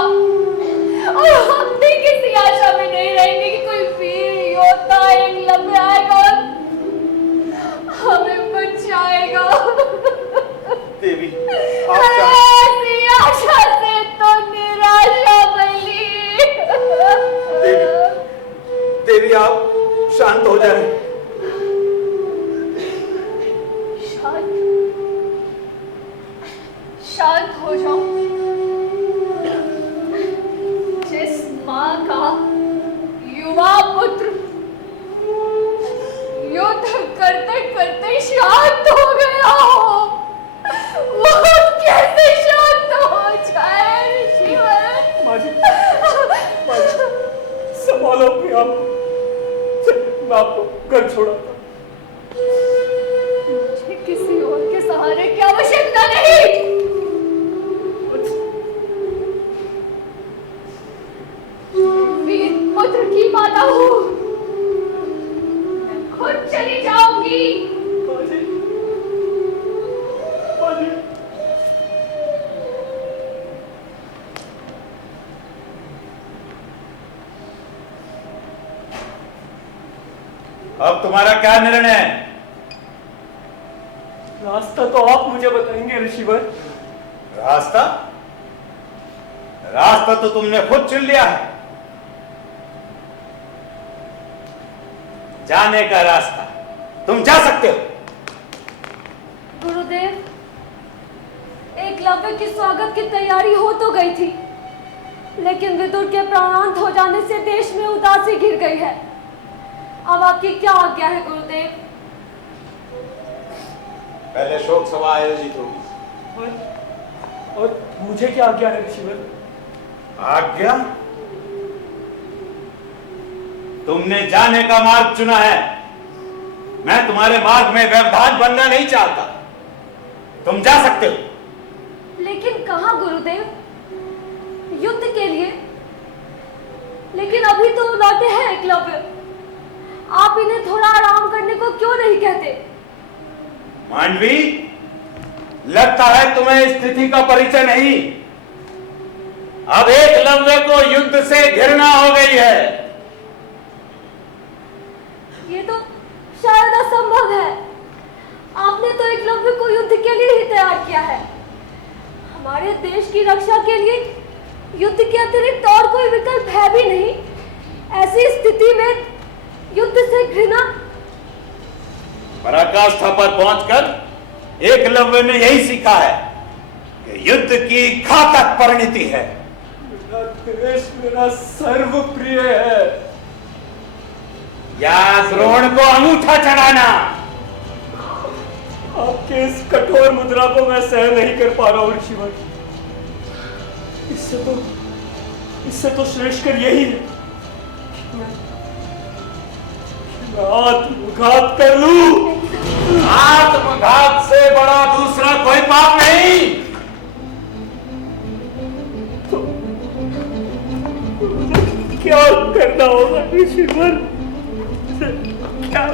और हम भी किसी आशा में नहीं रहेंगे कि कोई वीर योद्धा एकलव्य आएगा और हमें बचाएगा। देवी, ऐसी आशा से तो निराशा मिली। देवी, आप शांत हो जाएं। शांत हो जाओ। जिस माँ का युवा पुत्र युद्ध करते करते शांत हो गया हो, वो कैसे मैं आपको घर छोड़ा था। मुझे किसी और के सहारे की आवश्यकता नहीं। वीर पुत्र की माता हूँ, मैं खुद चली जाऊंगी। बाजी, बाजी। अब तुम्हारा क्या निर्णय है? रास्ता तो आप मुझे बताएंगे ऋषिवर। रास्ता? रास्ता तो तुमने खुद चुन लिया है। जाने का रास्ता तुम जा सकते हो। गुरुदेव, एकलव्य की स्वागत की तैयारी हो तो गई थी, लेकिन विदुर के प्राणांत हो जाने से देश में उदासी घिर गई है। अब आपकी क्या आज्ञा है गुरुदेव? पहले शोक सभा आयोजित होगी। और मुझे क्या आज्ञा है ऋषिवर? आज्ञा? तुमने जाने का मार्ग चुना है। मैं तुम्हारे मार्ग में व्यवधान बनना नहीं चाहता। तुम जा सकते हो। लेकिन कहाँ गुरुदेव? युद्ध के लिए? लेकिन अभी तो लौटे हैं एकलव्य। आप इन्हें थोड़ा आराम करने को क्यों नहीं कहते? मांडवी, लगता है तुम्हें स्थिति का परिचय नहीं। अब एकलव्य को युद्ध से घृणा हो गई है। ये तो शायद असंभव है। आपने तो एकलव्य को युद्ध के लिए ही तैयार किया है। हमारे देश की रक्षा के लिए युद्ध के अतिरिक्त और कोई विकल्प है भी नहीं। ऐसी स्थिति में युद्ध से घृणा। पराकाष्ठा पर पहुंचकर एकलव्य ने यही सीखा है कि युद्ध की घातक परिणति है। मेरा देश मेरा सर्वप्रिय है। या द्रोण को अंगूठा चढ़ाना। आपके इस कठोर मुद्रा को मैं सहन नहीं कर पा रहा हूं ऋषिवर। इससे तो श्रेष्ठ कर यही है कि मैं आत्मघात कर लूं। आत्मघात से बड़ा दूसरा कोई पाप नहीं। तो मुझे क्या करना होगा ऋषिवर? क्या?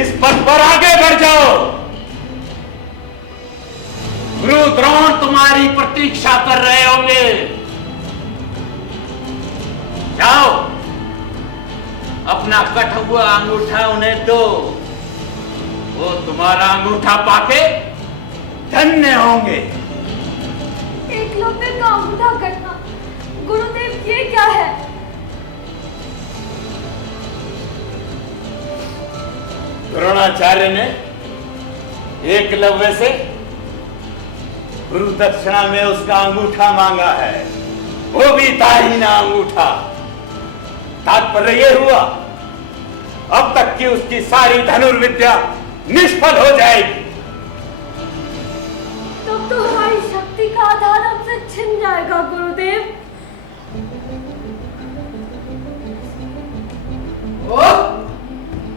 इस पथ पर आगे बढ़ जाओ। गुरु द्रोण तुम्हारी प्रतीक्षा कर रहे होंगे। जाओ, अपना कटा हुआ अंगूठा उन्हें दो। वो तुम्हारा अंगूठा पाके धन्य होंगे। एकलव्य का अंगूठा कटना, गुरुदेव ये क्या है? द्रोणाचार्य ने एकलव्य से गुरु दक्षिणा में उसका अंगूठा मांगा है, वो भी दाहिना अंगूठा। तात्पर्य ये हुआ, अब तक की उसकी सारी धनुर्विद्या निष्फल हो जाएगी। तब तो हमारी शक्ति का आधार हमसे छिन जाएगा गुरुदेव। ओ,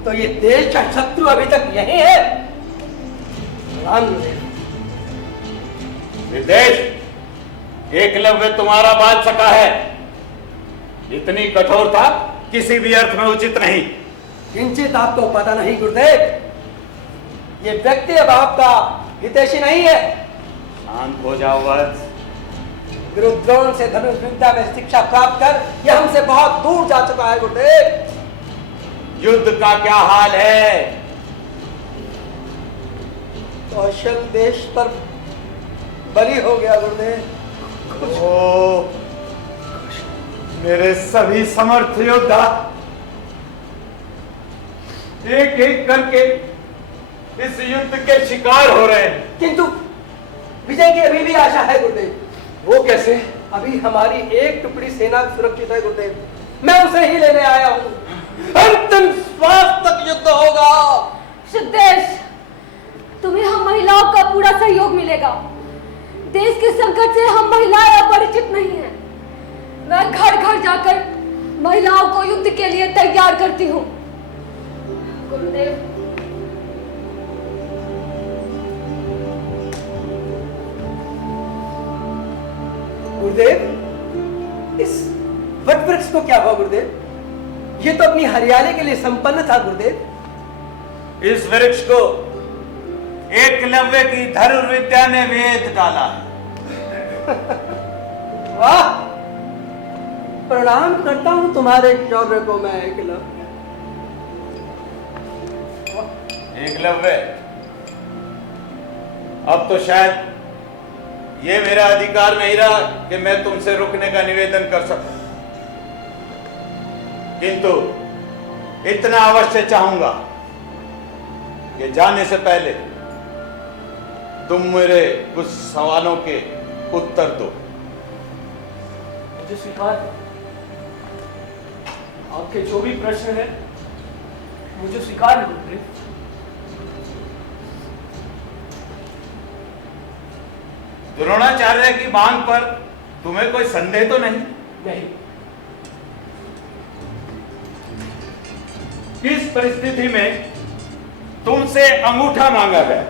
तो ये देश का शत्रु अभी तक यही है। विदेश, एकलव्य तुम्हारा बाल सका है। इतनी कठोरता किसी भी अर्थ में उचित नहीं। किंचित आपको पता नहीं गुरुदेव, ये व्यक्ति अब आपका हितैषी नहीं है। शांत हो जाओ वत्स। गुरु द्रोण से धनुर्विद्या में शिक्षा प्राप्त कर यह हमसे बहुत दूर जा चुका है गुरुदेव। युद्ध का क्या हाल है? कौशल देश पर बलि हो गया गुरुदेव। ओ, मेरे सभी समर्थ योद्धा एक एक करके इस युद्ध के शिकार हो रहे हैं। किंतु विजय की अभी भी आशा है गुरुदेव। वो कैसे? अभी हमारी एक टुकड़ी सेना सुरक्षित है गुरुदेव। मैं उसे ही लेने आया हूँ। अंतिम श्वास तक युद्ध होगा। सिद्धेश, तुम्हें हम महिलाओं का पूरा सहयोग मिलेगा। देश के संकट से हम महिलाएं अपरिचित नहीं हैं। मैं घर घर जाकर महिलाओं को युद्ध के लिए तैयार करती हूँ। गुरुदेव, गुरुदेव, इस वट वृक्ष को क्या हुआ गुरुदेव? ये तो अपनी हरियाली के लिए संपन्न था गुरुदेव। इस वृक्ष को एकलव्य की धनुर्विद्या ने वेद डाला। वाह, प्रणाम करता हूं तुम्हारे शौर्य को मैं एकलव्य। एकलव्य, अब तो शायद ये मेरा अधिकार नहीं रहा कि मैं तुमसे रुकने का निवेदन कर सकूं, किंतु इतना अवश्य चाहूंगा कि जाने से पहले तुम मेरे कुछ सवालों के उत्तर दो। मुझे स्वीकार है, आपके जो भी प्रश्न है मुझे स्वीकार है गुरुदेव। द्रोणाचार्य की मांग पर तुम्हें कोई संदेह तो नहीं? नहीं। किस परिस्थिति में तुमसे अंगूठा मांगा गया?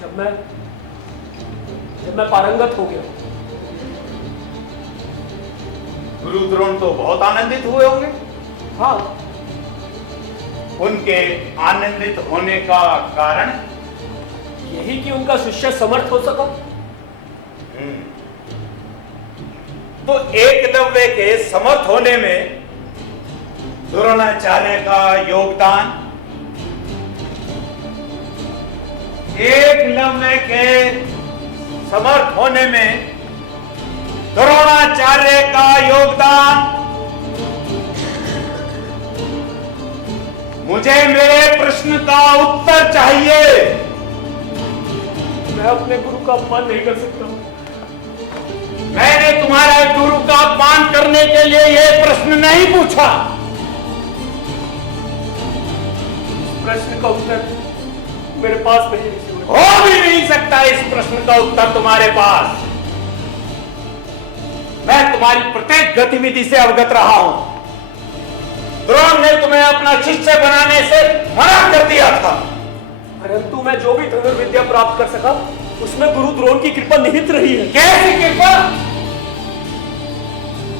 जब मैं पारंगत हो गया। गुरु द्रोण तो बहुत आनंदित हुए होंगे। हाँ, उनके आनंदित होने का कारण यही कि उनका शिष्य समर्थ हो सका। तो एकलव्य के समर्थ होने में द्रोणाचार्य का योगदान, एकलव्य के समर्थ होने में द्रोणाचार्य का योगदान, मुझे मेरे प्रश्न का उत्तर चाहिए। मैं अपने गुरु का अपमान नहीं कर सकता। मैंने तुम्हारा गुरु का अपमान करने के लिए यह प्रश्न नहीं पूछा। प्रश्न का उत्तर मेरे पास नहीं है। हो भी नहीं सकता इस प्रश्न का उत्तर तुम्हारे पास। मैं तुम्हारी प्रत्येक गतिविधि से अवगत रहा हूं। द्रोण ने तुम्हें अपना शिष्य बनाने से मना कर दिया था, परंतु मैं जो भी धनुर्विद्या प्राप्त कर सका उसमें गुरु द्रोण की कृपा निहित रही है। कैसी कृपा?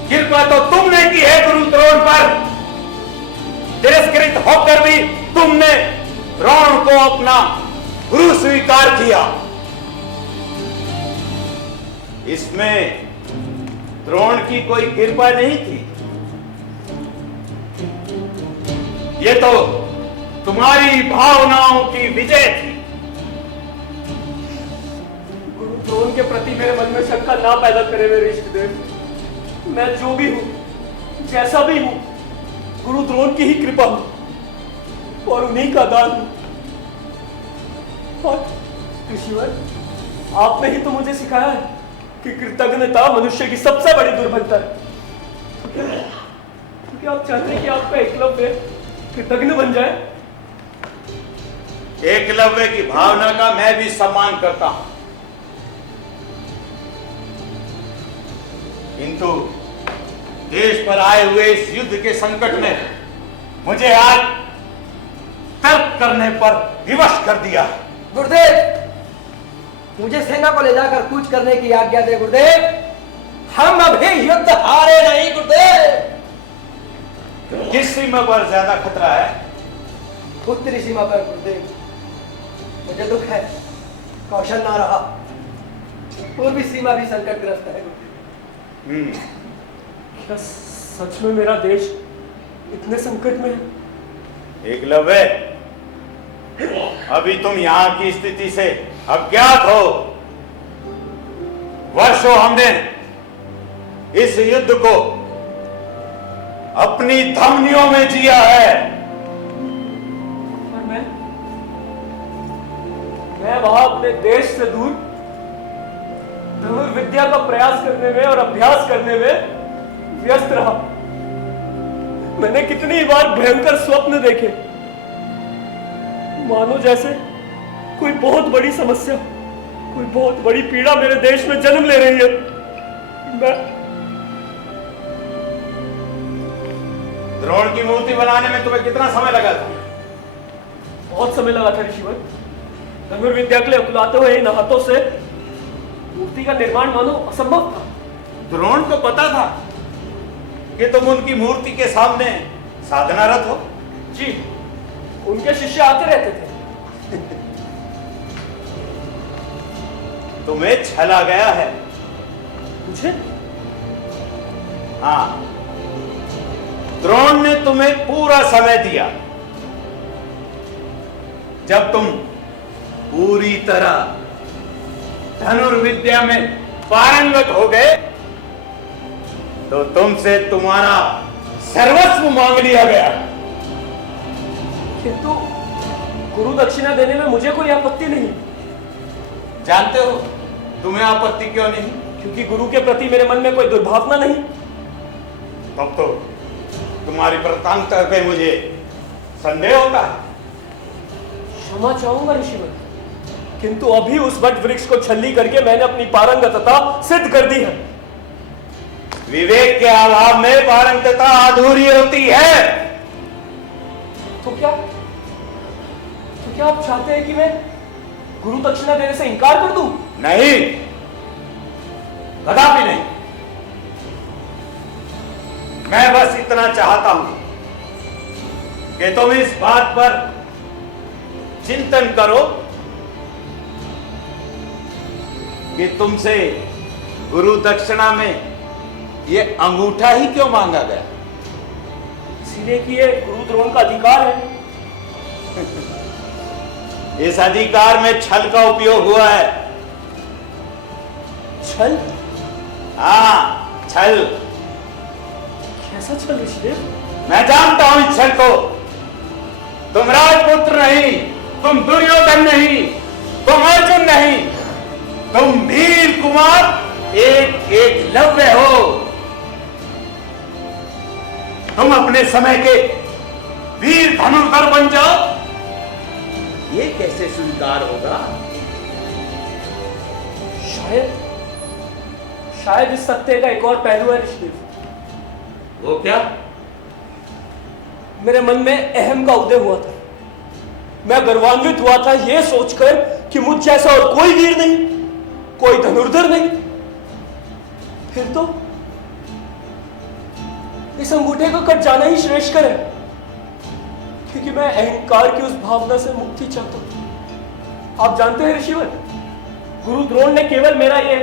कृपा तो तुमने की है गुरु द्रोण पर। तिरस्कृत होकर भी तुमने द्रोण को अपना गुरु स्वीकार किया। इसमें द्रोण की कोई कृपा नहीं थी। ये तो तुम्हारी भावनाओं की विजय थी। गुरु द्रोण के प्रति मेरे मन में शंका ना पैदा करे मेरे इष्टदेव। मैं जो भी हूं, जैसा भी हूं, गुरु द्रोण की ही कृपा हूं और उन्हीं का दान हूं। और ऋषिवर, आपने ही तो मुझे सिखाया है कि कृतज्ञता मनुष्य की सबसे बड़ी दुर्बलता है। क्योंकि आप चाहते हैं कि आपका एकलव्य कृतज्ञ बन जाए। एकलव्य की भावना का मैं भी सम्मान करता हूं, किंतु देश पर आए हुए इस युद्ध के संकट में मुझे आज तर्क करने पर विवश कर दिया। गुरुदेव, मुझे सेना को ले जाकर कूच करने की आज्ञा दे गुरुदेव। हम अभी युद्ध हारे नहीं गुरुदेव। किस सीमा पर ज्यादा खतरा है? उत्तरी सीमा पर गुरुदेव। मुझे दुख है, कौशल ना रहा। पूर्वी सीमा भी संकटग्रस्त है गुरुदेव। क्या सच में मेरा देश इतने संकट में है? एकलव्य, अभी तुम यहां की स्थिति से अज्ञात हो। वर्षों हमने इस युद्ध को अपनी धमनियों में जिया है। और मैं वहां अपने देश से दूर धनुर्विद्या का प्रयास करने में और अभ्यास करने में व्यस्त रहा। मैंने कितनी बार भयंकर स्वप्न देखे, मानो जैसे कोई बहुत बड़ी समस्या कोई बहुत बड़ी पीड़ा मेरे देश में जन्म ले रही है। मैं द्रोण की मूर्ति बनाने में तुम्हें कितना समय लगा था? बहुत समय लगा था ऋषिवर। धनुर्विद्या के लिए उकलाते हुए इन हाथों से मूर्ति का निर्माण मानो असंभव था। द्रोण को पता था कि तुम उनकी मूर्ति के सामने साधनारत हो? जी, उनके शिष्य आते रहते थे। तुम्हें छला गया है। मुझे? हाँ, द्रोण ने तुम्हें पूरा समय दिया। जब तुम पूरी तरह धनुर्विद्या में पारंगत हो गए तो तुमसे तुम्हारा सर्वस्व मांग लिया गया। किंतु गुरु दक्षिणा देने में मुझे कोई आपत्ति नहीं। जानते हो तुम्हें आपत्ति क्यों नहीं? क्योंकि गुरु के प्रति मेरे मन में कोई दुर्भावना नहीं। तब तो तुम्हारी प्रतांगता पे मुझे संदेह होता है। क्षमा चाहूंगा ऋषिवर, किंतु अभी उस वट वृक्ष को छल्ली करके मैंने अपनी पारंगतता सिद्ध कर दी है। विवेक के अभाव में पारंगतता अधूरी होती है। तो क्या आप चाहते हैं कि मैं गुरु दक्षिणा देने से इनकार कर दूं? नहीं, कदापि नहीं। मैं बस इतना चाहता हूं कि तुम इस बात पर चिंतन करो कि तुमसे गुरु दक्षिणा में ये अंगूठा ही क्यों मांगा गया? इसलिए कि ये गुरु द्रोण का अधिकार है। इस अधिकार में छल का उपयोग हुआ है। छल? हाँ, छल। कैसा छल ऋषिदेव? मैं जानता हूं इस छल को। तुम राजपुत्र नहीं, तुम दुर्योधन नहीं, तुम अर्जुन नहीं, तुम वीर कुमार एक एकलव्य हो। तुम अपने समय के वीर धनुर्धर बन जाओ, ये कैसे स्वीकार होगा? शायद इस सत्य का एक और पहलू है ऋषिदेव। वो क्या? मेरे मन में अहम का उदय हुआ था। मैं गर्वान्वित हुआ था यह सोचकर कि मुझ जैसा और कोई वीर नहीं, कोई धनुर्धर नहीं। फिर तो इस अंगूठे को कट जाना ही श्रेष्ठकर है, क्योंकि मैं अहंकार की उस भावना से मुक्ति चाहता हूं। आप जानते हैं ऋषिवर, गुरु द्रोण ने केवल मेरा ये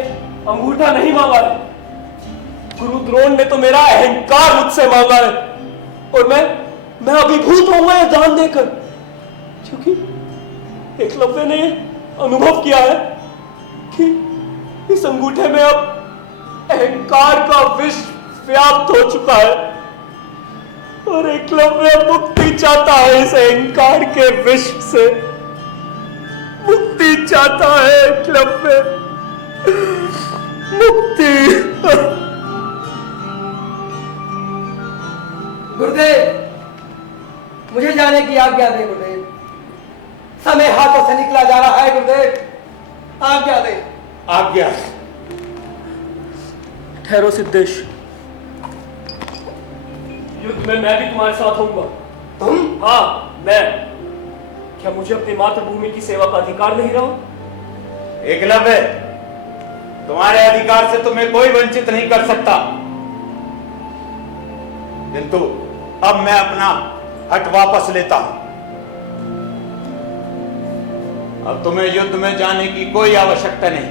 अंगूठा नहीं मांगा है, गुरु द्रोण ने तो मेरा अहंकार मुझसे मांगा है। और मैं अभिभूत होऊंगा यह दान देकर, क्योंकि एकलव्य ने अनुभव किया है कि इस अंगूठे में अब अहंकार का विष व्याप्त हो चुका है और एकलव्य मुक्ति चाहता है। इस अहंकार के विष से मुक्ति चाहता है एकलव्य, मुक्ति। गुरुदेव, मुझे जाने की आज्ञा दे गुरुदेव। समय हाथों से निकला जा रहा है गुरुदेव, आज्ञा दे। आज्ञा। ठहरो सिद्धेश, युद्ध में मैं भी तुम्हारे साथ होऊंगा। तुम? हाँ, मैं। क्या मुझे अपनी मातृभूमि की सेवा का अधिकार नहीं रहा? एकलव्य, तुम्हारे अधिकार से तुम्हें कोई वंचित नहीं कर सकता, किंतु अब मैं अपना हट वापस लेता हूं। अब तुम्हें युद्ध में जाने की कोई आवश्यकता नहीं।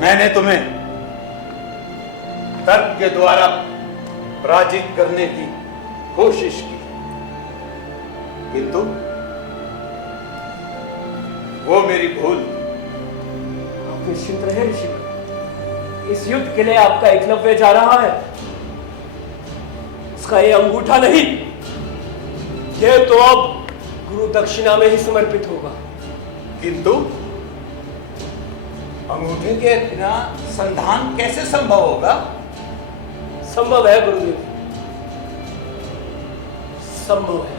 मैंने तुम्हें तर्क के द्वारा पराजित करने की कोशिश की, किंतु वो मेरी भूल। आप निश्चिंत रहे ऋषि, इस युद्ध के लिए आपका एकलव्य जा रहा है, उसका ये अंगूठा नहीं, ये तो अब गुरु दक्षिणा में ही समर्पित होगा। किंतु अंगूठे के बिना संधान कैसे संभव होगा? संभव है गुरुदेव, संभव है।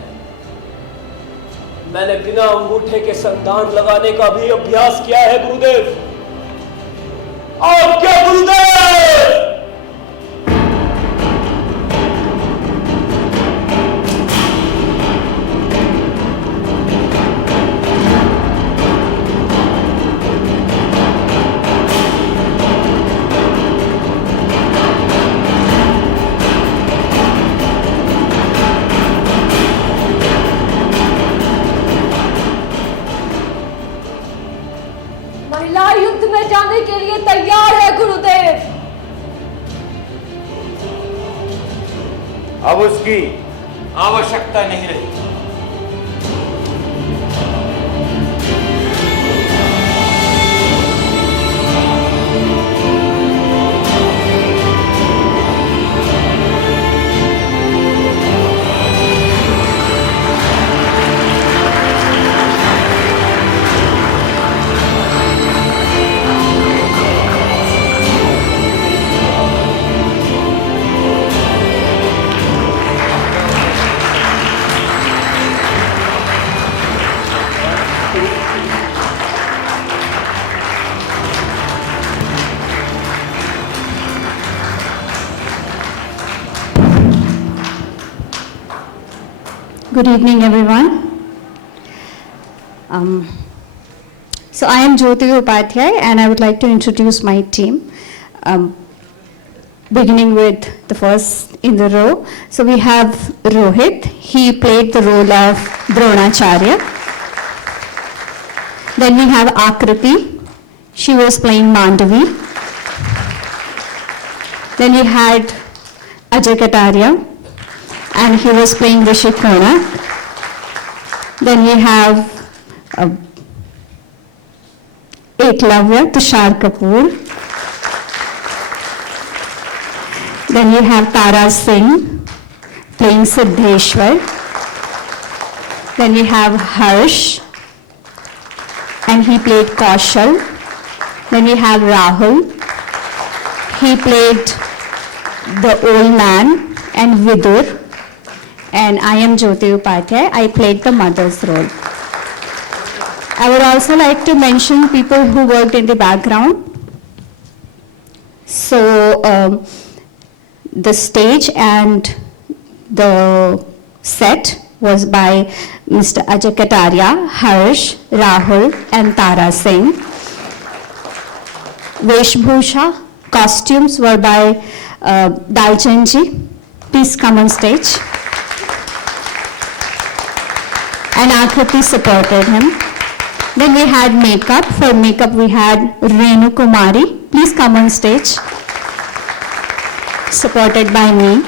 मैंने बिना अंगूठे के संतान लगाने का भी अभ्यास किया है गुरुदेव। और क्या गुरुदेव? महिला युद्ध में जाने के लिए तैयार है गुरुदेव। अब उसकी आवश्यकता नहीं रही। Good evening, everyone. So I am Jyoti Upadhyay, and I would like to introduce my team, beginning with the first in the row. So we have Rohit. He played the role of Dronacharya. Then we have Akriti. She was playing Mandavi. Then we had Ajay Kataria, and he was playing Rishi Konak. Then we have Eklavya, Tushar Kapoor. Then we have Tara Singh playing Siddheshwar. Then we have Harsh, and he played Kaushal. Then we have Rahul. He played the old man and Vidur. And I am Jyoti Upadhyay. I played the mother's role. I would also like to mention people who worked in the background. So the stage and the set was by Mr. Ajay Kataria, Harsh, Rahul, and Tara Singh. Veshbhusha, costumes were by Dalchan ji. Please come on stage. And Akriti supported him. Then we had makeup. For makeup we had Renu Kumari. Please come on stage. Supported by me.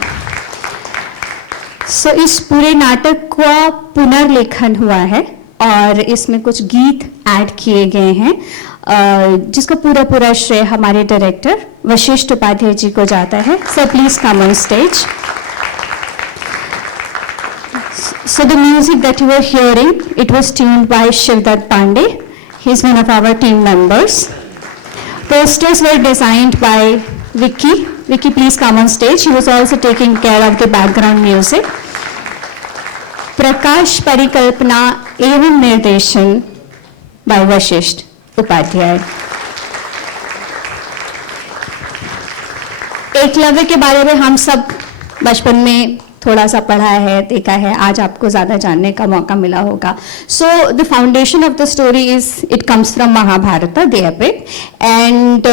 So इस पूरे नाटक का पुनर्लेखन हुआ है और इसमें कुछ गीत ऐड किए गए हैं जिसका पूरा श्रेय हमारे डायरेक्टर वशिष्ठ उपाध्याय जी को जाता है. So please come on stage. So the music that you were hearing, it was tuned by Shivdat Pandey. He's one of our team members. Posters were designed by Vicky. Vicky, please come on stage. She was also taking care of the background music. Prakash Parikalpana एवं निर्देशन by Vashisht Upadhyay. Eklavya के बारे में हम सब बचपन में थोड़ा सा पढ़ा है, देखा है, आज आपको ज़्यादा जानने का मौका मिला होगा. So the foundation of the story is, it comes from Mahabharata, the epic, and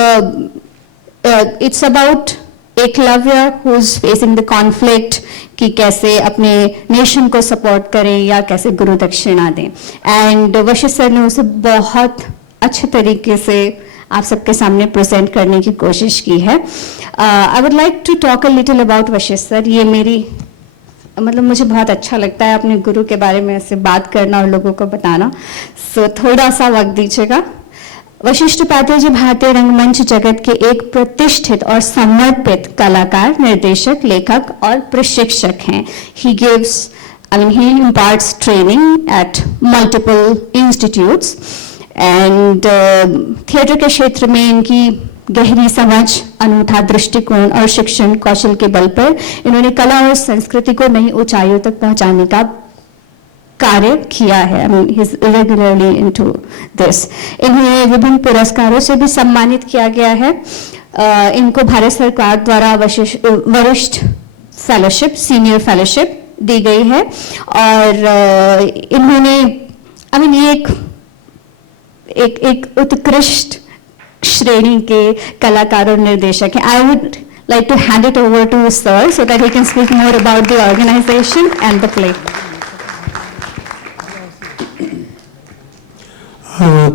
it's about Eklavya who is facing the conflict कि कैसे अपने नेशन को सपोर्ट करें या कैसे गुरु दक्षिणा दें. एंड वशिष्ठ सर ने उसे बहुत अच्छे तरीके से आप सबके सामने प्रेजेंट करने की कोशिश की है. I would like to talk a little about Vashishtha sir. ये मेरी मतलब मुझे बहुत अच्छा लगता है अपने गुरु के बारे में ऐसे बात करना और लोगों को बताना. सो थोड़ा सा वक्त दीजिएगा. वशिष्ठ उपाध्याय जी भारतीय रंगमंच जगत के एक प्रतिष्ठित और समर्पित कलाकार, निर्देशक, लेखक और प्रशिक्षक हैं. He gives he imparts training at multiple institutes and theatre के क्षेत्र में इनकी गहरी समझ, अनूठा दृष्टिकोण और शिक्षण कौशल के बल पर इन्होंने कला और संस्कृति को नई ऊंचाइयों तक पहुंचाने का कार्य किया है. I mean, he's regularly into this. इन्हें विभिन्न पुरस्कारों से भी सम्मानित किया गया है. इनको भारत सरकार द्वारा वरिष्ठ फेलोशिप, सीनियर फेलोशिप दी गई है. और इन्होंने I mean, ये एक उत्कृष्ट श्रेणी के कलाकार और निर्देशक हैं. I would like to hand it over to sir so that he can speak more about the organization and the play.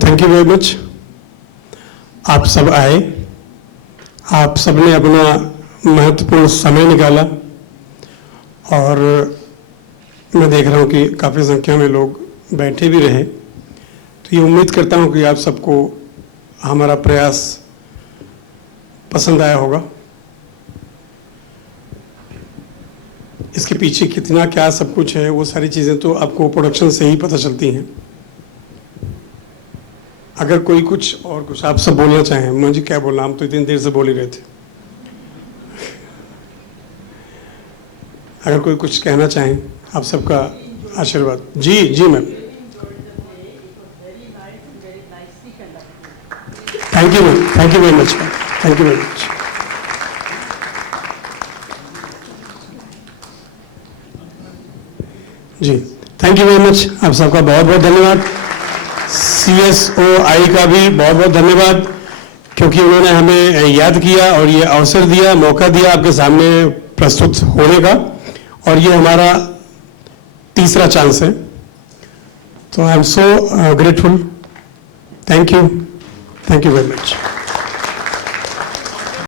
Thank you very much. आप सब आए, आप सबने अपना महत्वपूर्ण समय निकाला और मैं देख रहा हूँ कि काफ़ी संख्या में लोग बैठे भी रहे. तो ये उम्मीद करता हूँ कि आप सबको हमारा प्रयास पसंद आया होगा. इसके पीछे कितना क्या सब कुछ है वो सारी चीज़ें तो आपको प्रोडक्शन से ही पता चलती हैं. अगर कोई कुछ और कुछ आप सब बोलना चाहें, मुझे क्या बोलना, हम तो इतनी देर से बोल ही रहे थे. अगर कोई कुछ कहना चाहें, आप सबका आशीर्वाद. जी जी ma'am. Thank you ma'am, thank you very much ma'am, thank you very much. जी थैंक यू वेरी मच. आप सबका बहुत बहुत धन्यवाद. CSOI का भी बहुत बहुत धन्यवाद क्योंकि उन्होंने हमें याद किया और ये अवसर दिया, मौका दिया आपके सामने प्रस्तुत होने का. और ये हमारा तीसरा चांस है. तो I am so grateful. Thank you very much.